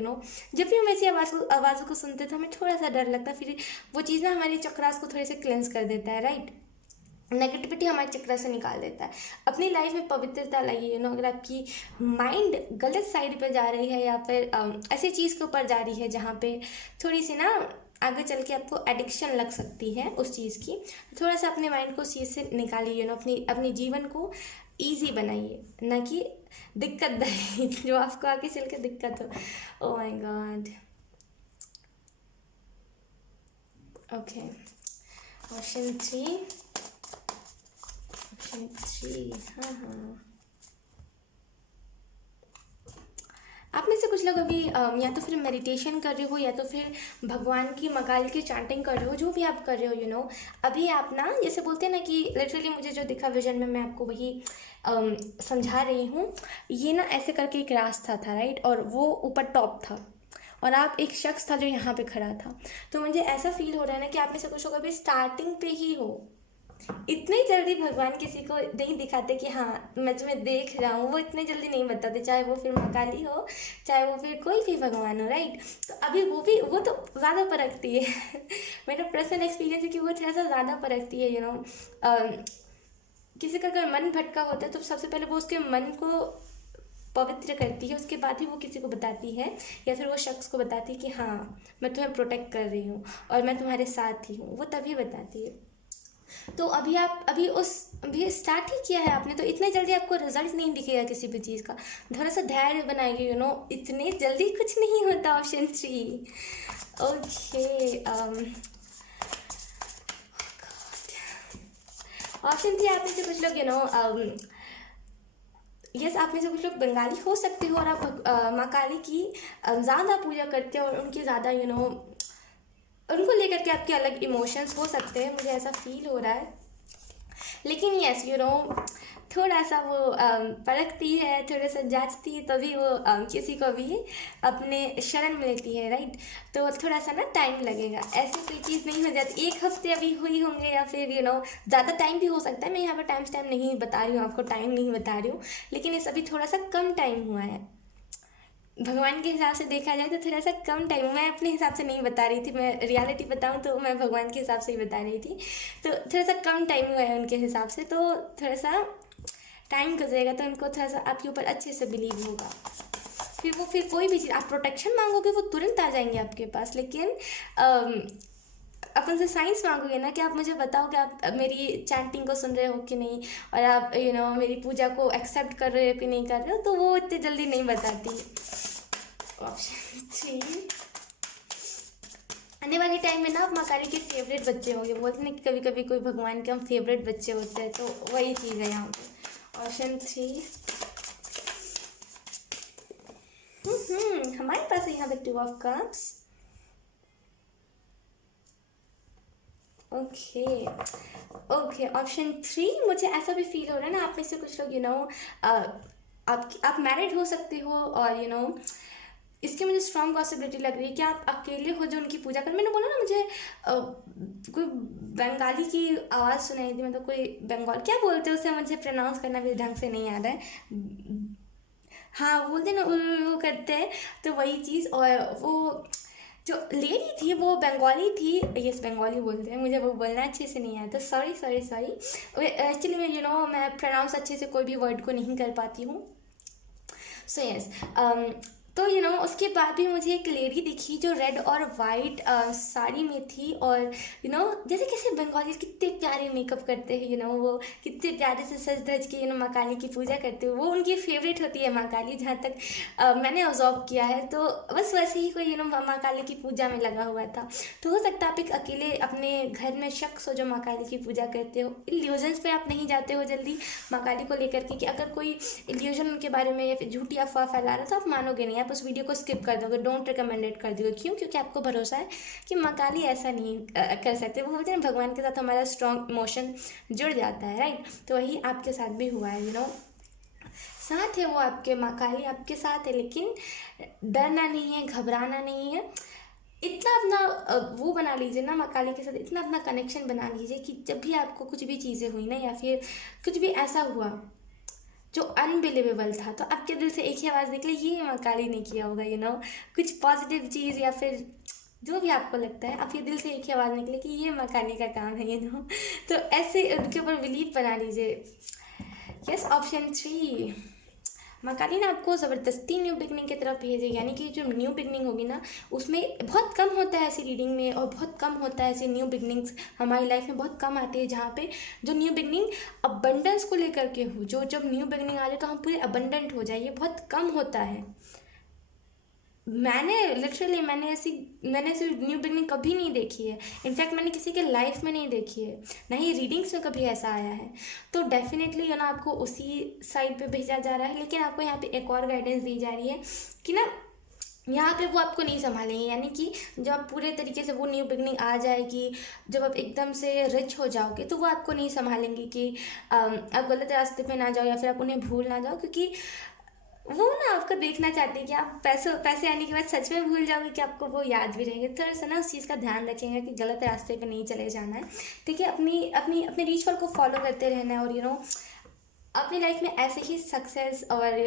जब भी हम ऐसी आवाज़ों को सुनते हैं तो हमें थोड़ा सा डर लगता है, फिर वो चीज़ ना हमारी चक्रास को थोड़े से क्लेंस कर देता है, राइट। नेगेटिविटी हमारे चक्र से निकाल देता है। अपनी लाइफ में पवित्रता लाइए अगर आपकी माइंड गलत साइड पे जा रही है या फिर ऐसी चीज़ के ऊपर जा रही है जहाँ पे थोड़ी सी ना आगे चल के आपको एडिक्शन लग सकती है उस चीज़ की, तो थोड़ा सा अपने माइंड को उस चीज़ से निकालिए अपनी अपने जीवन को ईजी बनाइए, ना कि दिक्कत दे जो आपको आगे चल के दिक्कत हो। Oh my God. Okay, option 3। Option 3, हाँ हाँ। आप में से कुछ लोग अभी या तो फिर मेडिटेशन कर रहे हो या तो फिर भगवान की मकाल की चैंटिंग कर रहे हो, जो भी आप कर रहे हो अभी आप ना जैसे बोलते हैं ना कि लिटरली मुझे जो दिखा विजन में मैं आपको वही समझा रही हूँ। ये ना ऐसे करके एक रास्ता था, राइट, और वो ऊपर टॉप था और आप एक शख्स था जो यहाँ पे खड़ा था। तो मुझे ऐसा फील हो रहा है ना कि आप में से कुछ लोग अभी स्टार्टिंग पे ही हो। इतनी जल्दी भगवान किसी को नहीं दिखाते कि हाँ मैं तुम्हें देख रहा हूँ, वो इतने जल्दी नहीं बताते, चाहे वो फिर माँ काली हो चाहे वो फिर कोई भी भगवान हो, राइट। तो अभी वो तो ज़्यादा परखती है मेरा पर्सनल एक्सपीरियंस है कि वो थोड़ा सा ज़्यादा परखती है किसी का अगर मन भटका होता है तो सबसे पहले वो उसके मन को पवित्र करती है, उसके बाद ही वो किसी को बताती है या फिर वो शख्स को बताती है कि हाँ मैं तुम्हें प्रोटेक्ट कर रही हूँ और मैं तुम्हारे साथ ही हूँ, वो तभी बताती है। तो अभी स्टार्ट ही किया है आपने, तो इतने जल्दी आपको रिजल्ट नहीं दिखेगा किसी भी चीज़ का। थोड़ा सा धैर्य बनाइए इतने जल्दी कुछ नहीं होता। ऑप्शन 3। ओके, ऑप्शन 3, आप में से कुछ लोग यस आप में से कुछ लोग बंगाली हो सकते हो और आप माँ काली की ज़्यादा पूजा करते हो और उनकी ज़्यादा उनको लेकर के आपके अलग इमोशंस हो सकते हैं, मुझे ऐसा फील हो रहा है। लेकिन यस थोड़ा सा वो परखती है, थोड़ा सा जांचती है, तभी वो किसी को भी अपने शरण में लेती है, राइट। तो थोड़ा सा ना टाइम लगेगा, ऐसी कोई चीज़ नहीं हो जाती 1 हफ्ते अभी हुई होंगे या फिर ज़्यादा टाइम भी हो सकता है। मैं यहाँ पर टाइम नहीं बता रही हूँ, आपको टाइम नहीं बता रही हूँ, लेकिन इस अभी थोड़ा सा कम टाइम हुआ है। भगवान के हिसाब से देखा जाए तो थोड़ा सा कम टाइम, मैं अपने हिसाब से नहीं बता रही थी, मैं रियलिटी बताऊँ तो मैं भगवान के हिसाब से ही बता रही थी। तो थोड़ा सा कम टाइम हुआ है उनके हिसाब से, तो थोड़ा सा टाइम गुजरेगा तो उनको थोड़ा सा आपके ऊपर अच्छे से बिलीव होगा। फिर कोई भी चीज़ आप प्रोटेक्शन मांगोगे वो तुरंत आ जाएंगे आपके पास, लेकिन अपन से साइंस मांगोगे ना कि आप मुझे बताओ कि आप मेरी चैंटिंग को सुन रहे हो कि नहीं और आप मेरी पूजा को एक्सेप्ट कर रहे हो कि नहीं कर रहे हो, तो वो इतनी जल्दी नहीं बताती। ऑप्शन 3। आने वाले टाइम में ना आप माँ काली के फेवरेट बच्चे होंगे, बोलते हैं कि कभी कभी कोई भगवान के हम फेवरेट बच्चे होते हैं, तो वही चीज़ है यहाँ पे। ऑप्शन 3। हमारे पास है यहाँ पे 2 of cups. Okay okay, option 3, मुझे ऐसा भी फील हो रहा है ना आप में से कुछ लोग आप मैरिड हो सकते हो और इसकी मुझे स्ट्रॉन्ग पॉसिबिलिटी लग रही है कि आप अकेले हो जो उनकी पूजा कर। मैंने बोला ना मुझे कोई बंगाली की आवाज़ सुनाई दी, मतलब कोई बंगाल क्या बोलते हैं उसे, मुझे प्रोनाउंस करना भी ढंग से नहीं याद है। हाँ बोलते ना वो करते हैं, तो वही चीज़। और वो जो लेडी थी वो बंगाली थी, यस बंगाली बोलते हैं, मुझे वो बोलना अच्छे से नहीं आता, सॉरी सॉरी सॉरी। एक्चुअली मैं प्रोनाउंस अच्छे से कोई भी वर्ड को नहीं कर पाती हूँ। सो यस तो उसके बाद भी मुझे एक लेडी दिखी जो रेड और वाइट साड़ी में थी, और जैसे कैसे बंगाली कितने प्यारे मेकअप करते हैं, वो कितने प्यारे से सज धज के माँ काली की पूजा करते हैं, वो उनकी फेवरेट होती है माँ काली, जहाँ तक मैंने ऑब्जर्व किया है। तो बस वैसे ही कोई माँ काली की पूजा में लगा हुआ था। तो हो सकता है आप एक अकेले अपने घर में शख्स हो जो माँ काली की पूजा करते हो, इल्यूजन्स पे आप नहीं जाते हो जल्दी माँ काली को लेकर के, कि अगर कोई इल्यूजन उनके बारे में या फिर झूठी अफवाह फैला रहा है तो आप मानोगे नहीं, आप उस वीडियो को स्किप कर दोगे, डोंट रिकमेंडेड कर दोगे। क्यों? क्योंकि आपको भरोसा है कि माँ काली ऐसा नहीं कर सकते। वो बोलते हैं भगवान के साथ हमारा स्ट्रॉन्ग इमोशन जुड़ जाता है, राइट। तो वही आपके साथ भी हुआ है। साथ है वो आपके, माँ काली आपके साथ है, लेकिन डरना नहीं है, घबराना नहीं है। इतना अपना वो बना लीजिए ना, माँ काली के साथ इतना अपना कनेक्शन बना लीजिए कि जब भी आपको कुछ भी चीज़ें हुई ना, या फिर कुछ भी ऐसा हुआ जो अनबिलीवेबल था, तो आपके दिल से एक ही आवाज़ निकले, ये माँ काली ने किया होगा, कुछ पॉजिटिव चीज़, या फिर जो भी आपको लगता है, आपके दिल से एक ही आवाज़ निकले कि ये माँ काली का काम है, तो ऐसे उनके ऊपर बिलीव बना लीजिए। यस, ऑप्शन 3, माँ काली ना आपको ज़बरदस्ती न्यू बिगनिंग की तरफ भेजेगी। यानी कि जो न्यू बिगनिंग होगी ना, उसमें बहुत कम होता है ऐसी रीडिंग में, और बहुत कम होता है ऐसी न्यू बिगनिंग्स हमारी लाइफ में, बहुत कम आती है जहाँ पे जो न्यू बिगनिंग अबंडेंस को लेकर के हो, जो जब न्यू बिगनिंग आ जाए तो हम पूरे अबंडेंट हो जाए, ये बहुत कम होता है। मैंने ऐसी न्यू बिगनिंग कभी नहीं देखी है। इनफैक्ट मैंने किसी के लाइफ में नहीं देखी है, ना ही रीडिंग्स में कभी ऐसा आया है। तो डेफिनेटली आपको उसी साइड पे भेजा जा रहा है। लेकिन आपको यहाँ पे एक और गाइडेंस दी जा रही है कि ना, यहाँ पे वो आपको नहीं संभालेंगे। यानी कि जब आप पूरे तरीके से वो न्यू बिगनिंग आ जाएगी, जब आप एकदम से रिच हो जाओगे, तो वो आपको नहीं संभालेंगे कि आप गलत रास्ते पे ना जाओ, या फिर आप उन्हें भूल ना जाओ। क्योंकि वो ना आपको देखना चाहते हैं कि आप पैसे आने के बाद सच में भूल जाओगे कि आपको वो याद भी रहेंगे। थोड़ा सा ना उस चीज़ का ध्यान रखेंगे कि गलत रास्ते पे नहीं चले जाना है। ठीक है, अपनी अपनी अपने रिचुअल को फॉलो करते रहना है, और अपनी लाइफ में ऐसे ही सक्सेस और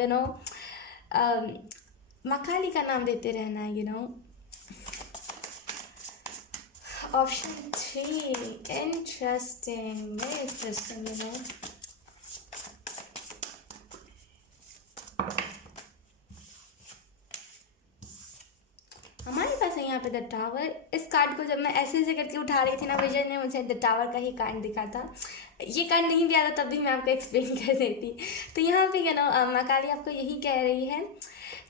माँ काली का नाम देते रहना है। Option 3, interesting, very interesting. हमारे पास है यहाँ पे द टावर। इस कार्ड को जब मैं ऐसे ऐसे करके उठा रही थी ना, विजय ने मुझे द टावर का ही कार्ड दिखा था। ये कार्ड नहीं भी आता तब भी मैं आपको एक्सप्लेन कर देती। तो यहाँ पे माँ काली आपको यही कह रही है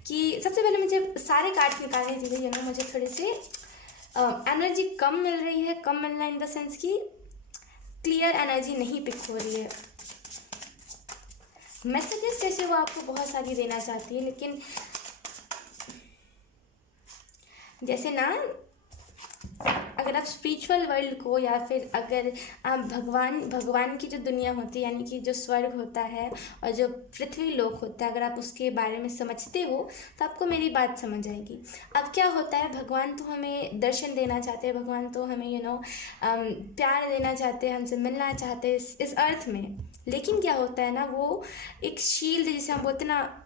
कि सबसे पहले मुझे सारे कार्ड निकालने चाहिए। मुझे थोड़ी सी एनर्जी कम मिल रही है। कम मिलना इन द सेंस कि क्लियर एनर्जी नहीं पिक हो रही है। मैसेजेस जैसे वो आपको बहुत सारी देना चाहती है, लेकिन जैसे ना, अगर आप स्पिरिचुअल वर्ल्ड को, या फिर अगर आप भगवान की जो दुनिया होती है, यानी कि जो स्वर्ग होता है और जो पृथ्वी लोक होता है, अगर आप उसके बारे में समझते हो तो आपको मेरी बात समझ आएगी। अब क्या होता है, भगवान तो हमें दर्शन देना चाहते हैं, भगवान तो हमें प्यार देना चाहते हैं, हमसे मिलना चाहते हैं इस अर्थ में। लेकिन क्या होता है ना, वो एक शील्ड, जिसे हम बोलते हैं ना,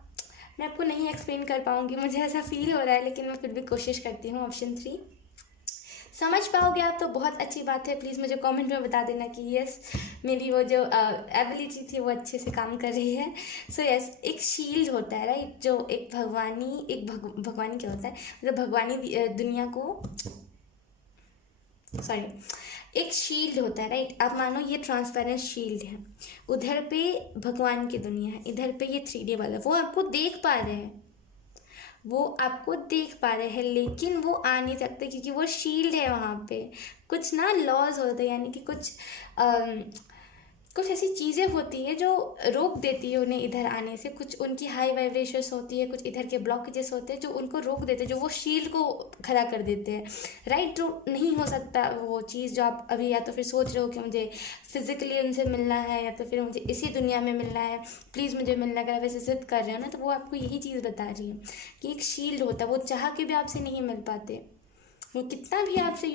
मैं आपको नहीं एक्सप्लेन कर पाऊँगी, मुझे ऐसा फील हो रहा है, लेकिन मैं फिर भी कोशिश करती हूँ। ऑप्शन 3, समझ पाओगे आप तो बहुत अच्छी बात है। प्लीज़ मुझे कमेंट में बता देना कि यस, मेरी वो जो एबिलिटी थी वो अच्छे से काम कर रही है। सो यस, एक शील्ड होता है, राइट, जो एक भगवानी क्या होता है, मतलब भगवानी दुनिया को, सॉरी, एक शील्ड होता है, राइट। आप मानो ये ट्रांसपेरेंट शील्ड है, उधर पे भगवान की दुनिया है, इधर पे ये 3D वाला, वो आपको देख पा रहे हैं, लेकिन वो आ नहीं सकते क्योंकि वो शील्ड है। वहाँ पे कुछ ना लॉज होते हैं, यानी कि कुछ ऐसी चीज़ें होती है जो रोक देती है उन्हें इधर आने से। कुछ उनकी हाई वाइब्रेशंस होती है, कुछ इधर के ब्लॉकेजेस होते हैं जो उनको रोक देते हैं, जो वो शील्ड को खड़ा कर देते हैं, राइट। जो नहीं हो सकता वो चीज़ जो आप अभी या तो फिर सोच रहे हो कि मुझे फिजिकली उनसे मिलना है, या तो फिर मुझे इसी दुनिया में मिलना है, प्लीज़ मुझे मिलना। अगर आप ऐसे जिद कर रहे हो ना, तो वो आपको यही चीज़ बता रही है कि एक शील्ड होता है, वो चाह के भी आपसे नहीं मिल पाते। वो कितना भी आपसे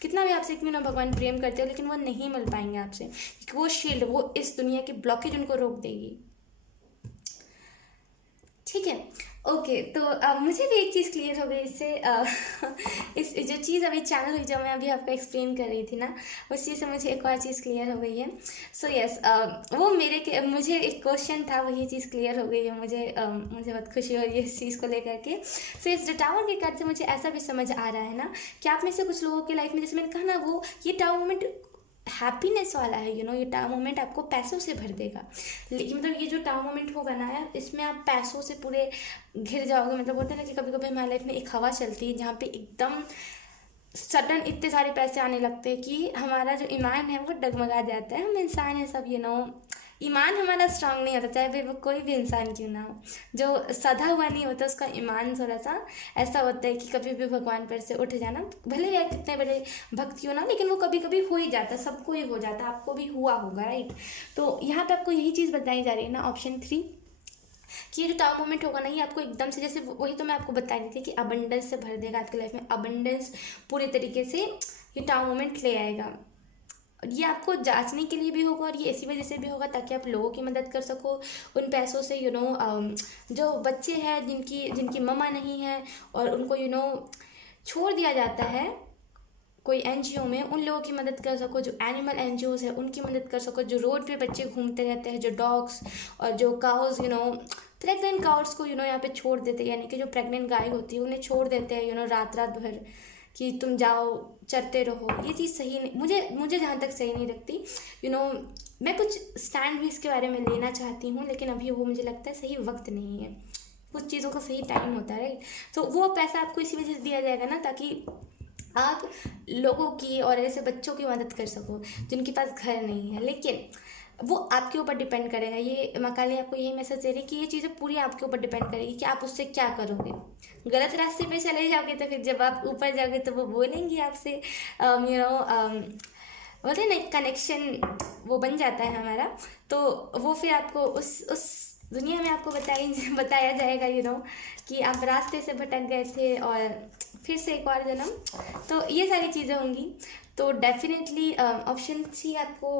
कितना भी आपसे भगवान प्रेम करते हो, लेकिन वो नहीं मिल पाएंगे आपसे, क्योंकि वो शील्ड, वो इस दुनिया की ब्लॉकेज उनको रोक देगी। ठीक है, ओके। तो मुझे भी एक चीज़ क्लियर हो गई इससे। इस जो चीज़ अभी चैनल हुई, जो मैं अभी आपको एक्सप्लेन कर रही थी ना, उस चीज़ से मुझे एक और चीज़ क्लियर हो गई है। सो यस, वो मुझे एक क्वेश्चन था, वो ये चीज़ क्लियर हो गई है। मुझे बहुत खुशी हो रही है इस चीज़ को लेकर के। सो इस टावर के कार्ड से मुझे ऐसा भी समझ आ रहा है ना कि आप में से कुछ लोगों की लाइफ में, जैसे मैंने कहा ना, वो ये टावर मोमेंट हैप्पीनेस वाला है। ये टावर मोमेंट आपको पैसों से भर देगा। लेकिन मतलब ये जो टावर मोमेंट होगा ना यार, इसमें आप पैसों से पूरे घिर जाओगे। मतलब बोलते हैं ना कि कभी कभी हमारी लाइफ में एक हवा चलती है जहाँ पे एकदम सडन इतने सारे पैसे आने लगते हैं कि हमारा जो ईमान है वो डगमगा जाता है। हम इंसान है सब, ईमान हमारा स्ट्रांग नहीं होता, चाहे फिर वो कोई भी इंसान क्यों ना हो। जो सधा हुआ नहीं होता उसका ईमान थोड़ा सा ऐसा होता है कि कभी भी भगवान पर से उठ जाना, भले ही आप कितने बड़े भक्त क्यों ना, लेकिन वो कभी कभी हो ही जाता है, सबको ही हो जाता है, आपको भी हुआ होगा, राइट। तो यहाँ पे आपको यही चीज़ बताई जा रही है ना, ऑप्शन 3, कि ये जो टाउ मोमेंट होगा ना, ये आपको एकदम से, जैसे वही तो मैं आपको बता रही थी कि अबंडेंस से भर देगा आपकी लाइफ में, अबंडेंस पूरे तरीके से ये टाउ मोमेंट ले आएगा। और ये आपको जांचने के लिए भी होगा, और ये इसी वजह से भी होगा ताकि आप लोगों की मदद कर सको उन पैसों से, जो बच्चे हैं जिनकी जिनकी मम्मा नहीं है और उनको छोड़ दिया जाता है कोई एनजीओ में, उन लोगों की मदद कर सको, जो एनिमल एनजीओज है उनकी मदद कर सको, जो रोड पे बच्चे घूमते रहते हैं, जो डॉग्स और जो काउज प्रेग्नेंट काउस को यहाँ पे छोड़ देते हैं, यानी कि जो प्रेग्नेंट गाय होती है उन्हें छोड़ देते हैं रात रात भर कि तुम जाओ चरते रहो। ये चीज़ सही नहीं, मुझे जहाँ तक सही नहीं लगती। मैं कुछ स्टैंड भी इसके बारे में लेना चाहती हूँ, लेकिन अभी वो मुझे लगता है सही वक्त नहीं है, कुछ चीज़ों का सही टाइम होता है, राइट। तो वो पैसा आपको इसी वजह से दिया जाएगा ना, ताकि आप लोगों की और ऐसे बच्चों की मदद कर सको जिनके पास घर नहीं है। लेकिन वो आपके ऊपर डिपेंड करेगा। ये मकाले आपको यही मैसेज दे रही कि ये चीज़ें पूरी आपके ऊपर डिपेंड करेगी कि आप उससे क्या करोगे। गलत रास्ते पे चले जाओगे तो फिर जब आप ऊपर जाओगे तो वो बोलेंगे आपसे, बोलते ना कनेक्शन वो बन जाता है हमारा, तो वो फिर आपको उस दुनिया में आपको बताया जाएगा कि आप रास्ते से भटक गए थे और फिर से एक और जन्म। तो ये सारी चीज़ें होंगी। तो डेफिनेटली ऑप्शन सी आपको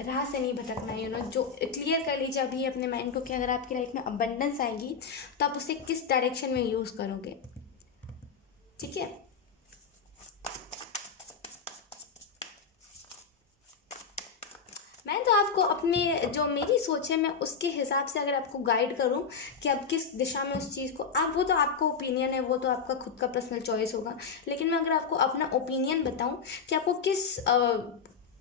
राह से नहीं भटकना, जो क्लियर कर लीजिए अभी अपने माइंड को कि अगर आपकी लाइफ में अबंडेंस आएगी तो आप उसे किस डायरेक्शन में यूज़ करोगे, ठीक है। मैं तो आपको अपने जो मेरी सोच है मैं उसके हिसाब से अगर आपको गाइड करूं कि आप किस दिशा में उस चीज़ को, आप वो तो आपका ओपिनियन है, वो तो आपका खुद का पर्सनल चॉइस होगा, लेकिन मैं अगर आपको अपना ओपिनियन बताऊं कि आपको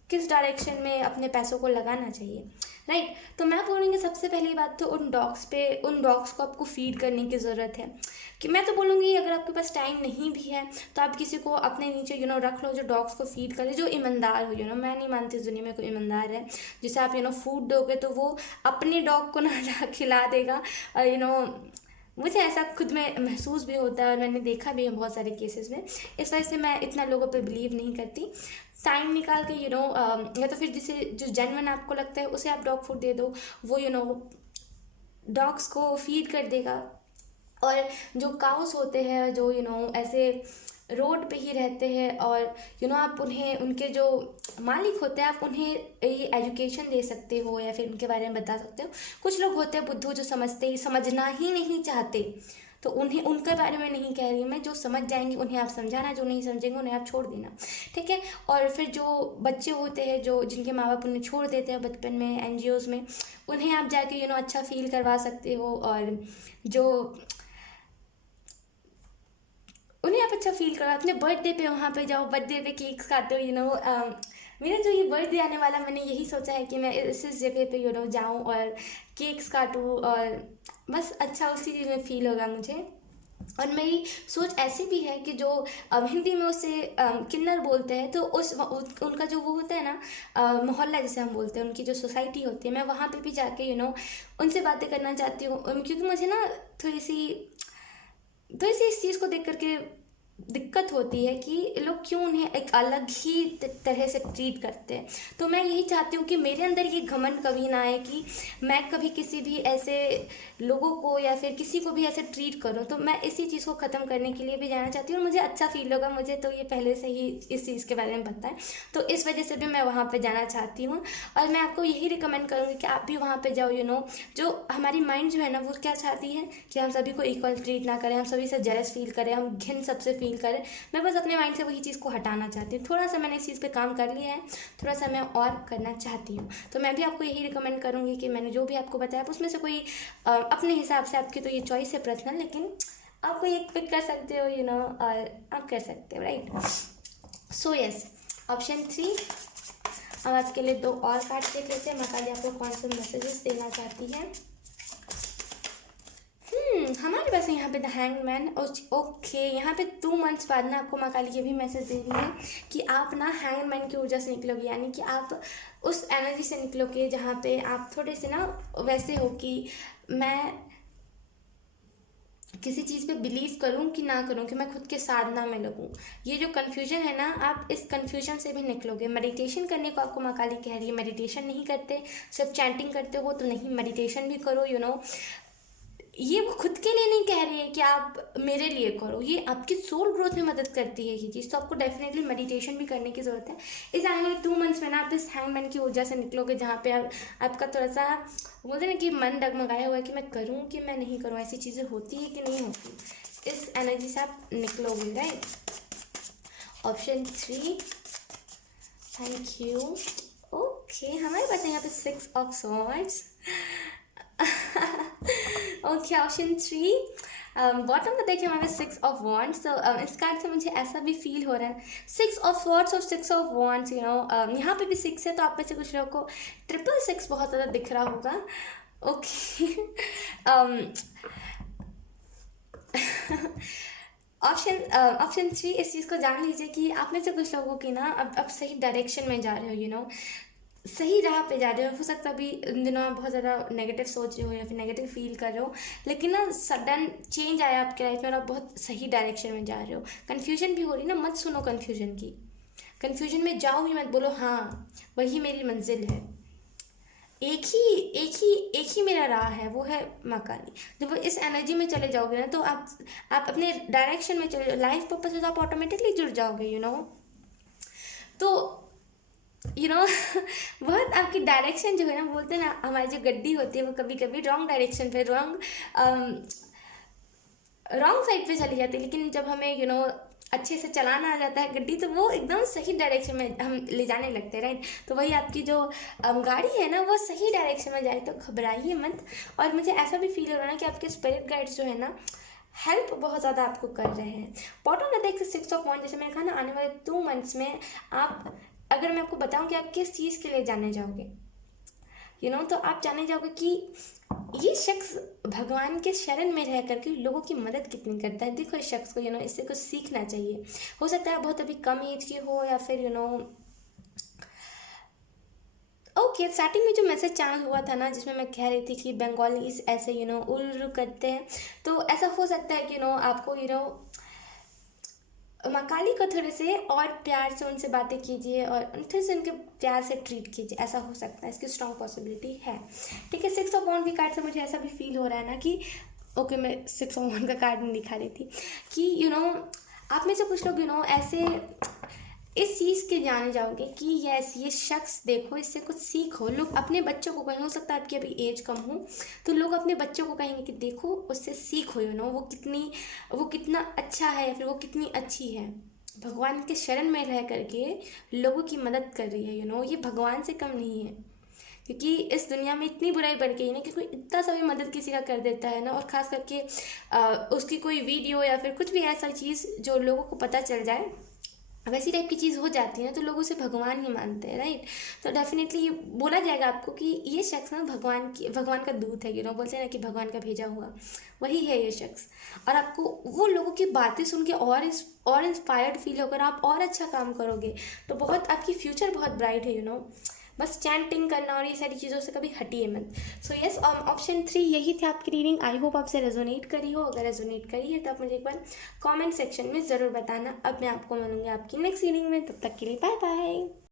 किस डायरेक्शन में अपने पैसों को लगाना चाहिए, राइट। तो मैं बोलूँगी सबसे पहली बात तो उन डॉग्स को आपको फीड करने की ज़रूरत है। कि मैं तो बोलूँगी अगर आपके पास टाइम नहीं भी है तो आप किसी को अपने नीचे रख लो जो डॉग्स को फीड करे, जो ईमानदार हो। मैं नहीं मानती इस दुनिया में कोई ईमानदार है जिसे आप फूड दोगे तो वो अपने डॉग को ना खिला देगा। और मुझे ऐसा खुद में महसूस भी होता है और मैंने देखा भी है बहुत सारे केसेस में। इस वजह से मैं इतना लोगों पे बिलीव नहीं करती। टाइम निकाल के या तो फिर जिसे जो जेन्युइन आपको लगता है उसे आप डॉग फूड दे दो, वो डॉग्स को फीड कर देगा। और जो काउस होते हैं जो ऐसे रोड पे ही रहते हैं और आप उन्हें, उनके जो मालिक होते हैं, आप उन्हें ये एजुकेशन दे सकते हो या फिर उनके बारे में बता सकते हो। कुछ लोग होते हैं बुद्धू जो समझना ही नहीं चाहते, तो उन्हें उनके बारे में नहीं कह रही मैं, जो समझ जाएंगे उन्हें आप समझाना, जो नहीं समझेंगे उन्हें आप छोड़ देना, ठीक है। और फिर जो बच्चे होते हैं जो जिनके माँ बाप उन्हें छोड़ देते हैं बचपन में एनजीओज में, उन्हें आप जाके अच्छा फील करवा सकते हो। और जो उन्हें आप अच्छा फील करो, अपने बर्थडे पे वहाँ पे जाओ, बर्थडे पे केक्स खाते हो। मेरा जो ये बर्थडे आने वाला, मैंने यही सोचा है कि मैं इस जगह पे जाऊँ और केक्स काटूँ और बस अच्छा उसी चीज़ में फील होगा मुझे। और मेरी सोच ऐसी भी है कि जो हिंदी में उसे किन्नर बोलते हैं, तो उनका जो वो होता है ना मोहल्ला जिसे हम बोलते हैं, उनकी जो सोसाइटी होती है, मैं वहाँ पे भी जाके उनसे बातें करना चाहती हूँ। क्योंकि मुझे ना थोड़ी सी इस चीज़ को देख करके दिक्कत होती है कि लोग क्यों उन्हें एक अलग ही तरह से ट्रीट करते हैं। तो मैं यही चाहती हूँ कि मेरे अंदर ये घमंड कभी ना आए कि मैं कभी किसी भी ऐसे लोगों को या फिर किसी को भी ऐसे ट्रीट करूँ। तो मैं इसी चीज़ को ख़त्म करने के लिए भी जाना चाहती हूँ और मुझे अच्छा फील होगा। मुझे तो ये पहले से ही इस चीज़ के बारे में पता है, तो इस वजह से भी मैं वहाँ पर जाना चाहती हूँ। और मैं आपको यही रिकमेंड करूँगी कि आप भी वहाँ पर जाओ। जो हमारी माइंड जो है ना वो क्या चाहती है कि हम सभी को इक्वल ट्रीट ना करें, हम सभी से जेलस फील करें, हम घिन सबसे फील करें। मैं बस अपने माइंड से वही चीज़ को हटाना चाहती हूँ। थोड़ा सा मैंने इस चीज़ पे काम कर लिया है, थोड़ा सा मैं और करना चाहती हूँ। तो मैं भी आपको यही रिकमेंड करूँगी कि मैंने जो भी आपको बताया आप उसमें से कोई अपने हिसाब से, आपकी तो ये चॉइस है पर्सनल, लेकिन आप कोई एक पिक कर सकते हो और आप कर सकते हो, राइट। So yes, option 3। अब आपके लिए 2 और कार्ड देख लेते हैं। मकाली आपको कौन से मैसेजेस देना चाहती है। हमारे पास यहाँ पे द हैंगमैन। ओके, यहाँ पे 2 मंथ्स बाद ना आपको मकाली ये भी मैसेज दे रही है कि आप ना हैंगमैन की ऊर्जा से निकलोगे, यानी कि आप उस एनर्जी से निकलोगे जहाँ पे आप थोड़े से ना वैसे हो कि मैं किसी चीज़ पे बिलीव करूँ कि ना करूँ, कि मैं खुद के साधना में लगूँ। ये जो कन्फ्यूजन है ना, आप इस कन्फ्यूजन से भी निकलोगे। मेडिटेशन करने को आपको मकाली कह रही है। मेडिटेशन नहीं करते, सिर्फ चैंटिंग करते हो तो नहीं, मेडिटेशन भी करो। ये वो खुद के लिए नहीं कह रही है कि आप मेरे लिए करो, ये आपकी सोल ग्रोथ में मदद करती है ये चीज़। तो आपको डेफिनेटली मेडिटेशन भी करने की ज़रूरत है। इस आने वाले 2 मंथ्स में ना आप इस हैंगमैन की ऊर्जा से निकलोगे, जहाँ पे आप आपका थोड़ा सा बोलते हैं ना कि मन डगमगाया हुआ है कि मैं करूँ कि मैं नहीं करूँ, ऐसी चीज़ें होती है कि नहीं होती, इस एनर्जी से आप निकलोगे, right. Option 3, thank you. Okay, हमारे पास है यहाँ पे 6 of swords. Okay, option 3 bottom में देखिए हमारे 6 ऑफ वॉन्ड्स। तो इस कार्ड से मुझे ऐसा भी फील हो रहा है 6 ऑफ स्वॉर्ड्स और 6 ऑफ वॉन्ड्स, यू नो यहाँ पे भी 6 है, तो आप में से कुछ लोगों को 666 बहुत ज़्यादा दिख रहा होगा। ओके, ऑप्शन 3 इस चीज़ को जान लीजिए कि आप में से कुछ लोगों की ना अब सही डायरेक्शन में जा रहे हो, यू नो सही राह पे जा रहे हो सकता अभी इन दिनों आप बहुत ज़्यादा नेगेटिव सोच रहे हो या फिर नेगेटिव फील कर रहे हो, लेकिन ना सडन चेंज आया आपके लाइफ में और आप बहुत सही डायरेक्शन में जा रहे हो। कन्फ्यूजन भी हो रही ना, मत सुनो कन्फ्यूजन की, कन्फ्यूजन में जाओ ही मत, बोलो हाँ वही मेरी मंजिल है, एक ही मेरा राह है, वो है माँ काली। जब इस एनर्जी में चले जाओगे ना तो आप अपने डायरेक्शन में चले जाओ, लाइफ पर्पज से तो आप ऑटोमेटिकली जुड़ जाओगे, यू नो। तो यू नो बहुत आपकी डायरेक्शन जो है ना, बोलते हैं ना हमारी जो गड्डी होती है वो कभी कभी रॉन्ग डायरेक्शन पे रॉन्ग साइड पे चली जाती है, लेकिन जब हमें यू नो अच्छे से चलाना आ जाता है गड्डी, तो वो एकदम सही डायरेक्शन में हम ले जाने लगते हैं, राइट। तो वही आपकी जो गाड़ी है ना वो सही डायरेक्शन में जाए, तो घबराइए मत। और मुझे ऐसा भी फील हो रहा है ना कि आपके स्पिरिट गाइड्स जो है ना हेल्प बहुत ज़्यादा आपको कर रहे हैं। बॉटम में देख 6 ऑफ वॉन्ड्स, जैसे मैंने कहा ना आने वाले 2 मंथ्स में आप, अगर मैं आपको बताऊं कि आप किस चीज़ के लिए जाने जाओगे, यू नो तो आप जाने जाओगे कि ये शख्स भगवान के शरण में रह करके लोगों की मदद कितनी करता है। देखो इस शख्स को यू नो इससे कुछ सीखना चाहिए। हो सकता है बहुत अभी कम एज के हो या फिर यू नो ओके स्टार्टिंग में जो मैसेज चैनल हुआ था ना जिसमें मैं कह रही थी कि बंगालीज ऐसे यू नो उल्लू करते हैं, तो ऐसा हो सकता है कि यू नो आपको यू नो माँ काली को थोड़े से और प्यार से उनसे बातें कीजिए और थोड़े से उनके प्यार से ट्रीट कीजिए, ऐसा हो सकता है, इसकी स्ट्रॉन्ग पॉसिबिलिटी है। ठीक है, 6 ऑफ वॉन्ड की कार्ड से मुझे ऐसा भी फील हो रहा है ना कि ओके मैं 6 ऑफ वॉन्ड का कार्ड नहीं दिखा रही थी कि यू नो आप में से कुछ लोग यू नो ऐसे इस चीज़ के जाने जाओगे कि यस ये शख्स देखो इससे कुछ सीखो। लोग अपने बच्चों को कहें, हो सकता है आपकी अभी एज कम हो तो लोग अपने बच्चों को कहेंगे कि देखो उससे सीखो, यू नो वो कितना अच्छा है, फिर वो कितनी अच्छी है, भगवान के शरण में रह करके लोगों की मदद कर रही है, यू नो ये भगवान से कम नहीं है। क्योंकि इस दुनिया में इतनी बुराई बढ़ गई ना कि कोई इतना सा भी मदद किसी का कर देता है ना, और ख़ास करके उसकी कोई वीडियो या फिर कुछ भी ऐसा चीज़ जो लोगों को पता चल जाए, वैसी टाइप की चीज़ हो जाती है ना, तो लोग उसे भगवान ही मानते हैं, राइट। तो डेफिनेटली ये बोला जाएगा आपको कि ये शख्स ना भगवान का दूत है, यू नो बोलते हैं ना कि भगवान का भेजा हुआ, वही है ये शख्स। और आपको वो लोगों की बातें सुन के और इंस्पायर्ड फील होकर आप और अच्छा काम करोगे, तो बहुत आपकी फ्यूचर बहुत ब्राइट है, यू नो। बस चैंटिंग करना और ये सारी चीज़ों से कभी हटिए मत। सो यस ऑप्शन 3 यही थी आपकी रीडिंग। आई होप आपसे रेजोनेट करी हो, अगर रेजोनेट करी है तो आप मुझे एक बार कमेंट सेक्शन में ज़रूर बताना। अब मैं आपको मिलूंगी आपकी नेक्स्ट रीडिंग में, तब तक के लिए बाय बाय।